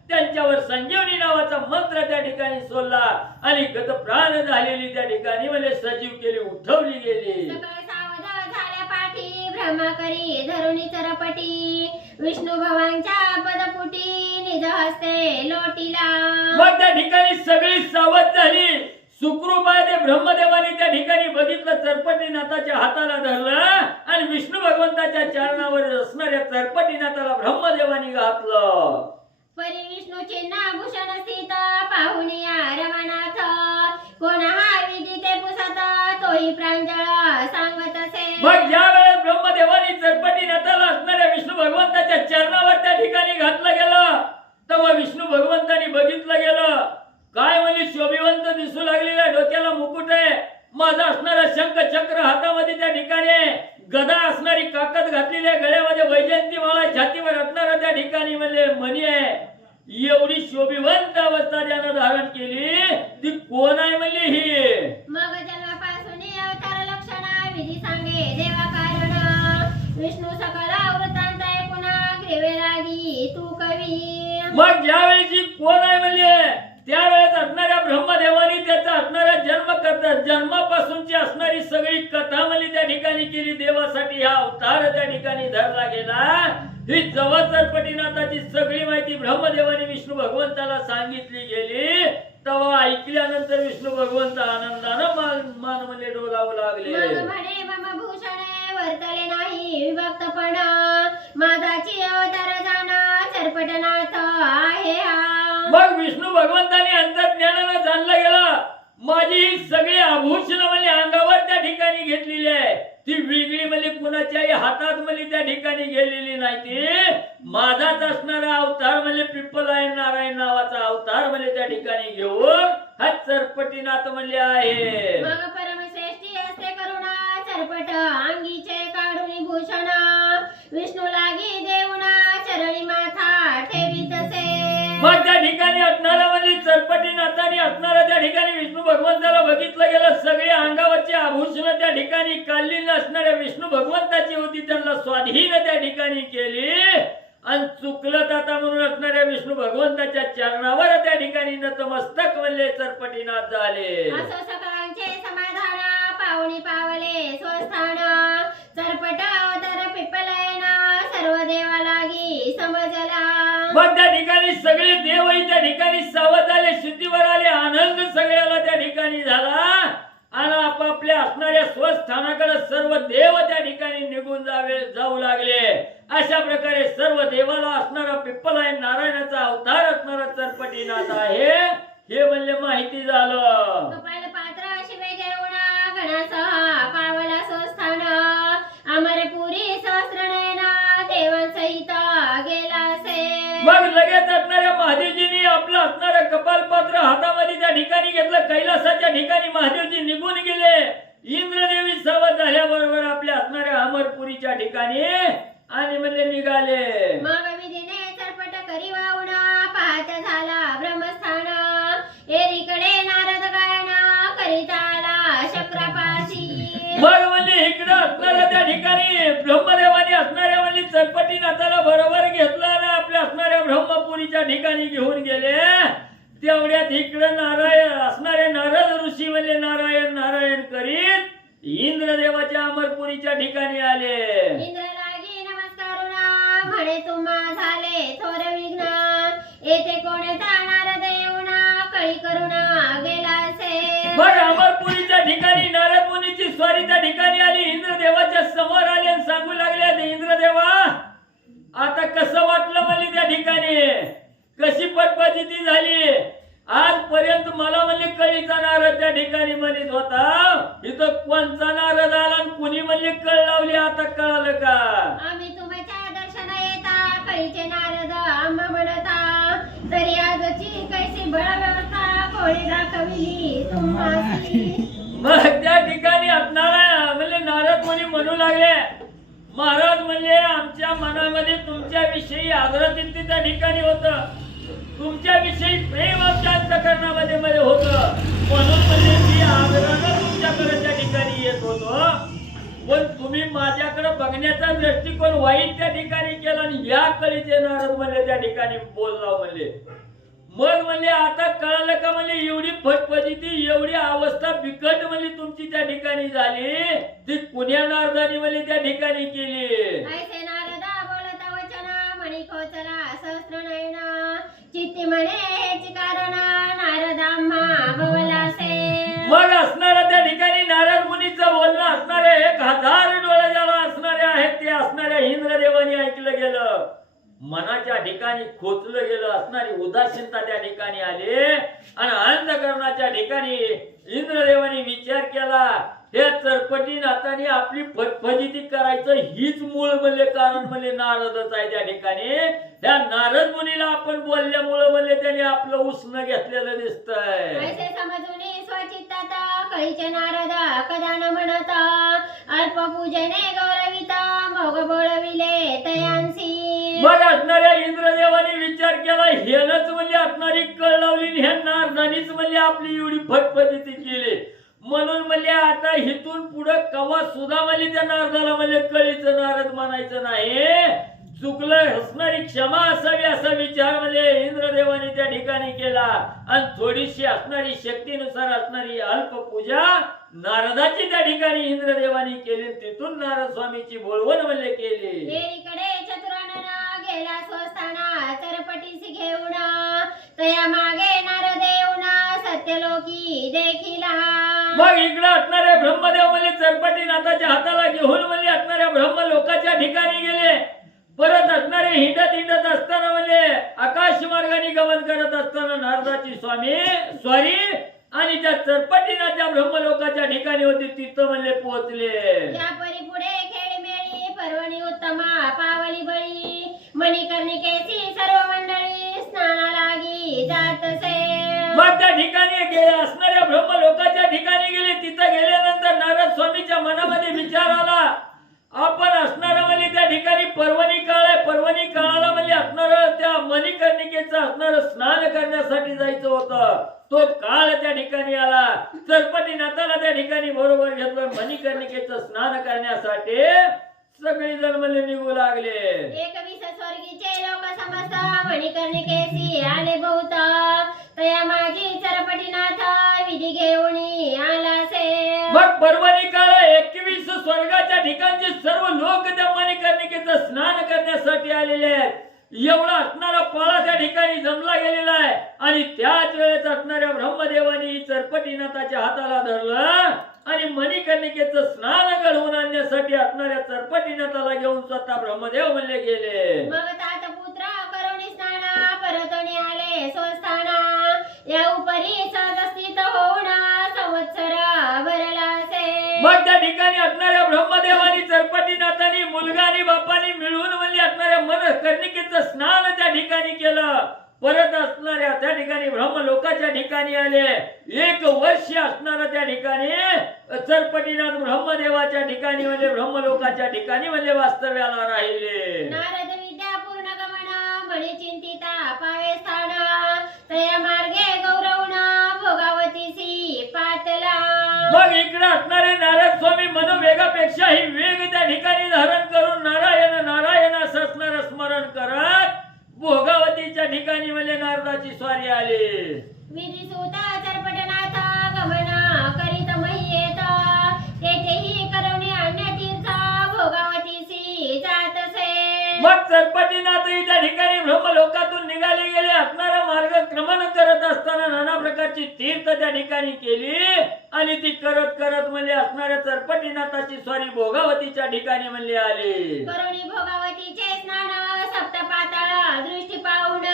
त्यांच्यावर संजीवनी नावाचा मंत्र त्या ठिकाणी सोडला आणि गत प्राण झालेली त्या ठिकाणी म्हणजे सजीव केली, उठवली गेली. सकळ सावध झाल्या पाठी ब्रह्मा करी धरुणी चरपटी विष्णू भवांच्या पदपुटी निज हस्ते लोटीला. मग त्या ठिकाणी सगळी सावध झाली. सुखरूप आहे ते ब्रह्मदेवाने त्या ठिकाणी बघितलं, चरपटीनाथाच्या हाताला धरलं आणि विष्णू भगवंताच्या चरणावर असणाऱ्या चरपटीनाथाला ब्रह्मदेवाने घातलं. परी विष्णू चिन्ह भूषण स्थित पाहुनिया रमनाथ कोण हा विधी ते पुसत तोही प्रांजळ सांगत असे. मग ज्या वेळेस ब्रह्मदेवाने चरपटीनाथाला असणाऱ्या विष्णू भगवंताच्या चरणावर त्या ठिकाणी घातलं गेलं तेव्हा विष्णू भगवंतानी बघितलं गेलं काय म्हणजे शोभिवंत दिसू लागलेला, डोक्याला मुकुट आहे, माझा असणारा शंख चक्र हातामध्ये त्या ठिकाणी गदा असणारी काकत घातलेली आहे, गळ्यामध्ये वैजयंती माळा, छातीवर असणारा त्या ठिकाणी म्हणजे मणी आहे. एवढी शोभिवंत अवस्था ज्यानं धारण केली ती कोण आहे म्हणली ही. मग जन्मापासून अवतार लक्षण विधी सांगे देवा कारण विष्णू सकळ वृत्तांत पुन्हा ग्रीवे लागी तू कवी. मग ज्यावेळी जी कोण आहे म्हणले त्यावेळेस असणाऱ्या ब्रह्मदेवानी त्याचा असणारा जन्म करतात, जन्मापासूनची असणारी सगळी कथा म्हणली त्या ठिकाणी केली. देवासाठी हा अवतार त्या ठिकाणी धरला गेला. ही जवळ चरपटीनाथाची सगळी माहिती ब्रह्मदेवाने विष्णू भगवंताला सांगितली गेली. तेव्हा ऐकल्यानंतर विष्णू भगवंत आनंदानं मान मध्ये डोलावू लागले. मग म्हणे मम भूषणे वर्तले नाही विभक्तपण माझाची अवतार जाण चरपटनाथ आहे हा. मग विष्णू भगवंताने अंतर्ज्ञानानं जाणलं गेलं माझी ही सगळी आभूषण म्हणजे अंगावर त्या ठिकाणी घेतलेली आहे ती वेगळी म्हणजे कुणाच्याही हातात म्हणजे त्या ठिकाणी गेलेली नाही. ती माझाच असणारा अवतार म्हणजे पिप्पलायन नारायण नावाचा अवतार म्हणजे त्या ठिकाणी घेऊन हा चरपटीनाथ म्हणले आहे. मग परमश्रेष्ठी असते करुणा चरपट अंगीचे काढून भूषण विष्णू लागी देऊना चरणी माथा ठेवीत असे. मग त्या ठिकाणी असणारा म्हणजे चरपटीनाथाने असणारा त्या ठिकाणी विष्णू भगवंताला बघितलं गेलं सगळे अंगावरची आभूषण त्या ठिकाणी काढलेली असणाऱ्या विष्णू भगवंताची होती, त्यांना स्वाधीन त्या ठिकाणी केली आणि चुकलं आता म्हणून असणाऱ्या विष्णू भगवंताच्या चरणावर त्या ठिकाणी नतमस्तक म्हणले चरपटीनाथ झाले. असो सकळांचे समाधान पाहुणी पावले स्वस्थान चरपट अवतार पिप्पलायन सर्व देवा लागी समजला. मग त्या ठिकाणी सगळे देवही त्या ठिकाणी सावध आले, शुद्धीवर आले, आनंद सगळ्याला त्या ठिकाणी झाला आणि आपापल्या असणाऱ्या स्वस्थानाकडे सर्व देव त्या ठिकाणी निघून जाऊ लागले. अशा प्रकारे सर्व देवाला असणारा पिप्पलायन नारायणाचा अवतार असणारा चरपटीनाथ आहे हे म्हणले माहिती झालं. कपाल पात्र शिवे घेऊन गणासह पावला स्वस्थान अमरपुरी सहस्रनयन देवांसहित गेला असे. मग लगेच असणाऱ्या महादेवजींनी आपलं असणारं कपालपात्र हातामध्ये त्या ठिकाणी घेतलं, कैलासाच्या ठिकाणी महादेवजी निघून गेले. इंद्रदेवी सावध झाल्याबरोबर आपल्या असणाऱ्या अमरपुरीच्या ठिकाणी आणि म्हणजे निघाले. मग विधीने चरपट करी वाहून पाहत झाला ब्रह्मस्थान एरीकडे नारद गायन करीत आला शक्रापाशी. मग म्हणजे इकडं असणाऱ्या त्या ठिकाणी ब्रह्मदेवाने असणाऱ्या म्हणजे चरपटीनाथाला बरोबर घेतलं ना आपल्या असणाऱ्या ब्रह्मपुरीच्या ठिकाणी घेऊन गेले. तेवढ्यात इकडं नारायण असणारे नारद ऋषी म्हणजे नारायण नारायण करीत इंद्रदेवाच्या अमरपुरीच्या ठिकाणी आले. इंद्र लागी नमस्कारुणा म्हणे तुम्हा झाले थोर विघ्न येथे कोणी जाणार देऊना कळी करुणा गेला असे मग अमरपुरीच्या ठिकाणी नारद मुनीची स्वारी त्या ठिकाणी आली. इंद्रदेवाच्या समोर आले आणि सांगू लागले, इंद्रदेवा आता कसं वाटलं मला त्या ठिकाणी, कशी पटपटीती झाली. आजपर्यंत मला म्हणले कळीचा नारद त्या ठिकाणी म्हणत होता, इथं कोणचा नारद आला आणि कुणी म्हणले कळ लावली, आता कळालं का. आम्ही तुमच्या दर्शन येता कळीचे नारद आम्हा म्हणता तरी आजची कैसी बळ व्यवस्था कोणी दाखविली तुम्हासी. मग त्या ठिकाणी असणारा म्हणजे नारद मुनी म्हणू लागले, महाराज म्हणले आमच्या मनामध्ये तुमच्याविषयी आदरातिथ्य त्या ठिकाणी होतं, तुमच्याविषयी प्रेम आमच्या अंतःकरणामध्ये मध्ये होतं, म्हणून म्हणजे मी आदरानं तुमच्याकडे त्या ठिकाणी येत होतो. पण तुम्ही माझ्याकडे बघण्याचा दृष्टिकोन वाईट त्या ठिकाणी केला आणि या कळीचे नारद म्हणले त्या ठिकाणी बोलला म्हणले. मग म्हणले आता कळालं का म्हणले एवढी फटफटीती एवढी अवस्था बिकट म्हणली तुमची त्या ठिकाणी झाली, ती कुण्या नारदानी म्हणले त्या ठिकाणी केली. ऐसे नारदा बोलता वचना म्हणी खोचला सहस्र नयना चित्ती म्हणे हेच कारण नारदाम्हा बवलासे. मग असणारा त्या ठिकाणी नारद मुनीचं बोलणं असणारे 1000 डोळे ज्याला असणारे आहेत ते असणाऱ्या इंद्रदेवानी ऐकलं गेलं, मनाच्या ठिकाणी खोचलं गेलं, असणारी उदासीनता त्या ठिकाणी आली आणि अंतःकरणाच्या ठिकाणी इंद्रदेवानी विचार केला, हे चरपटी नाताने आपली फटफटीती करायचं हीच मूळ म्हणले कारण म्हणले नारदच आहे त्या ठिकाणी. त्या नारद मुनीला आपण बोलल्यामुळे म्हणले त्याने आपलं उसनं घेतलेलं दिसतंय. ऐसे समजून स्वचित्तात कळीचे नारद कदा न म्हणता अल्प पूजेने गौरविता भोग बोळविले तयांसी. मग असणाऱ्या इंद्रदेवाने विचार केला, हेनच म्हणजे असणारी कळ लावली, ह्या नारदानीच म्हणजे आपली एवढी फटफटीती केली, म्हणून म्हणजे आता इथून पुढे कवा सुद्धा म्हणजे त्या नारदाला म्हणजे कळीचं नारद म्हणायचं नाही, चुकलं हसणारी क्षमा असावी असा विचार म्हणजे इंद्रदेवाने त्या ठिकाणी केला आणि थोडीशी असणारी शक्तीनुसार असणारी अल्प पूजा नारदाची त्या ठिकाणी इंद्रदेवाने केली. तिथून नारद स्वामीची बोलवण म्हणजे केली. एकीकडे चतुरानना गेला स्वस्थाना चरपटीसी घेऊन तया मागे नारदेवना सत्यलोकी देखिला. मग इकडे असणारे ब्रह्मदेव म्हणजे चरपटीनाथाच्या हाताला घेऊन म्हणजे असणाऱ्या ब्रह्मलोकाच्या ठिकाणी गेले. परत असणारे हिंडत असताना म्हणजे आकाश मार्गाने गमन करत असताना नारदाची स्वारी आणि त्या चरपटीनाथच्या ब्रह्मलोकाच्या ठिकाणी होती, तिथं म्हणजे पोहोचले. या परिपुढे खेळीमेळी पर्वणी उत्तमा पावली बळी मणिकर्णिकेची सर्व मंडळी स्नाना लागी जातसे. मग त्या ठिकाणी गेले असणाऱ्या ब्रह्मलोकाच्या ठिकाणी गेले. तिथं गेल्यानंतर नारद स्वामीच्या मनामध्ये विचार आला, आपण असणारा म्हणजे त्या ठिकाणी पर्वणी काळ आहे, पर्वणी काळाला म्हणजे असणार त्या मणिकर्णिकेचं असणार स्नान करण्यासाठी जायचं होतं. तो काळ त्या ठिकाणी आला, चरपटीनाथाला त्या ठिकाणी बरोबर घेतलं, मणिकर्णिकेचं स्नान करण्यासाठी सगळी जण म्हणजे निघू लागले. 21 स्वर्गीचे लोक समस्त मणिकर्णिकेसी आले बहुत तया माझी चरपटीनाथ विधी घेऊन आलासे. मग पर्वणी काळ 21 स्वर्गाच्या ठिकाणचे सर्व लोक त्या मणिकर्णिकेचं स्नान करण्यासाठी आलेले आहेत. एवढा असणारा पाळा त्या ठिकाणी जमला गेलेला आहे आणि त्याच वेळेस असणाऱ्या ब्रह्मदेवानी चरपटीनाथाच्या हाताला धरलं आणि मणिकर्णिकेचं स्नान घडवून आणण्यासाठी असणाऱ्या चरपटीनाथाला घेऊन स्वतः ब्रह्मदेव म्हणले गेले. मग तात पुत्र करुणी स्नाना परतणी आले स्वस्थाना या उपरी सहज स्थित होऊन संवत्सर भरलासे. मग त्या ठिकाणी असणाऱ्या ब्रह्मदेवानी चरपटीनाथानी मुलगा आणि बापानी मिळून म्हणजे असणाऱ्या मणिकर्णिकेचं स्नान त्या ठिकाणी केलं. परत असणाऱ्या त्या ठिकाणी ब्रह्मलोकाच्या ठिकाणी आले. 1 वर्ष असणारा त्या ठिकाणी चरपटीनाथ ब्रह्मदेवाच्या ठिकाणी म्हणजे ब्रह्मलोकाच्या ठिकाणी म्हणजे वास्तव्याला राहिले. नारद विद्या पूर्ण गमन मणि चिंतिता पावे स्थान तया मार्गे गौरवण भोगावतीसी पातला. मग इकडे असणारे नारद स्वामी मनोवेगापेक्षाही वेग त्या ठिकाणी धारण करून नारायण नारायण असं असणारं स्मरण करत भोगावतीच्या ठिकाणी म्हणजे नारदाची स्वारी आली. विधी सुता चरपटनाथ गमन करीत महियेत तेथेही करवणे अन्य तीर्थ भोगावतीसी जातसे. मग चरपटी देवी त्या ठिकाणी ब्रह्मलोकातून निघाले गेले. असणारा मार्ग क्रमण करत असताना नाना प्रकारची तीर्थ त्या ठिकाणी केली आणि ती करत करत म्हणजे असणाऱ्या चरपटीनाथाची स्वारी भोगावतीच्या ठिकाणी म्हणले आले. करुणी भोगावतीचे स्नान सप्तपाताळ दृष्टी पाहुण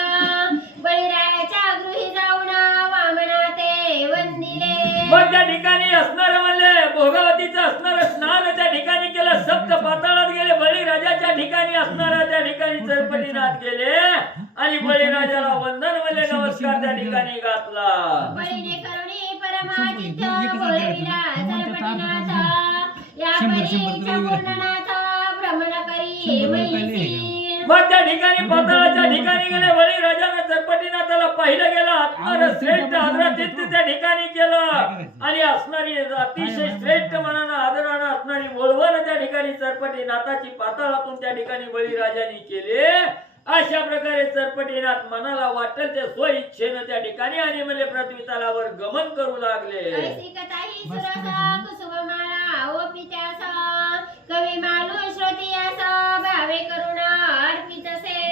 बळीरायाच्या गृही जाऊन वामना ते वंदिले. मग त्या ठिकाणी असणारं म्हणले भोगावतीचं असणारं स्नान त्या ठिकाणी केलं. सप्त पाताळात गेले. बळीराजाच्या ठिकाणी असणारा त्या ठिकाणी चरपटीनाथ गेले आणि बळीराजाला वंदन म्हणले नमस्कार त्या ठिकाणी घातला. बळीने करुणी परमादित्य बोलविला चरपटीनाथ या परीच्या पूर्णनाथ भ्रमण करी महिषी. मग त्या ठिकाणी पाताळाच्या ठिकाणी गेले. बळीराजाने चरपटीनाथाला पाहिलं गेलं. असणारं श्रेष्ठ आदरातिथ्य त्या ठिकाणी केलं आणि असणारी अतिशय श्रेष्ठ मनानं आदरानं असणारी बोलवण त्या ठिकाणी चरपटीनाथाची पाताळातून त्या ठिकाणी बळीराजाने केले. अशा प्रकारे चरपटीनाथ मनाला वाटेल ते स्वइच्छेनं त्या ठिकाणी आणि म्हणजे पृथ्वी तलावर गमन करू लागले. ऐसी कथा ही सुरसा कुसुममाला ओपित्यास कवी मालू श्रोतियास भावे करुणा अर्पितसे.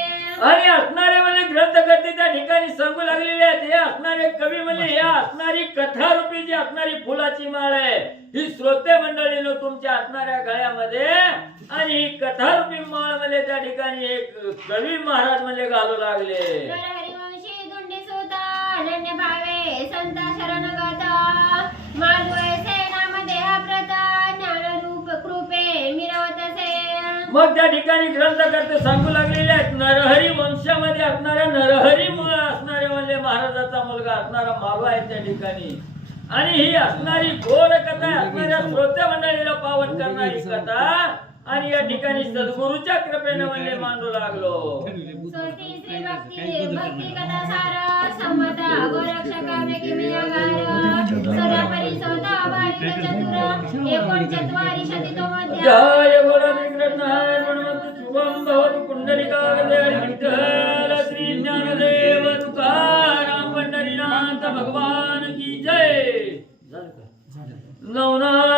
आणि असणारे म्हणजे ग्रंथकर्ते त्या ठिकाणी सांगू लागलेले आहेत. हे असणारे कवी म्हणजे हे असणारी कथारूपी जी असणारी फुलाची माळ आहे ही श्रोते मंडळीनं तुमच्या असणाऱ्या गळ्यामध्ये आणि ही कथारूपी माळ म्हणजे त्या ठिकाणी एक कवी महाराज म्हणजे घालू लागले. नरहरिवंशी दुंडी सुत अनन्य भावे संत शरणगत मालू ऐसे नाम देहव्रत ज्ञानरूप कृपे मिरवतसे. मग त्या ठिकाणी ग्रंथकर्ते सांगू लागलेले आहेत. नरहरी वंशामध्ये असणाऱ्या नरहरी असणारे म्हणजे महाराजाचा मुलगा असणारा मालू आहे त्या ठिकाणी आणि ही असणारी गोड कथा असणाऱ्या श्रोते मंडळीला पावन करणारी कथा आणि या ठिकाणी सद्गुरूच्या कृपेने म्हणजे मांडू लागलो. सोती श्री भक्ती कथा सार संमत गोरक्षकाव्य किमियागार सर्वपरी सोता बालिक चतुर एकोण चत्वारी शतितो मध्य. जय गुरुकृष्णाय प्रणमतु शुभं भवतु कुंडलिकाग्रे विठ्ठल श्री ज्ञानदेव तुकाराम पंढरीनाथ भगवान की जय. नवनाथ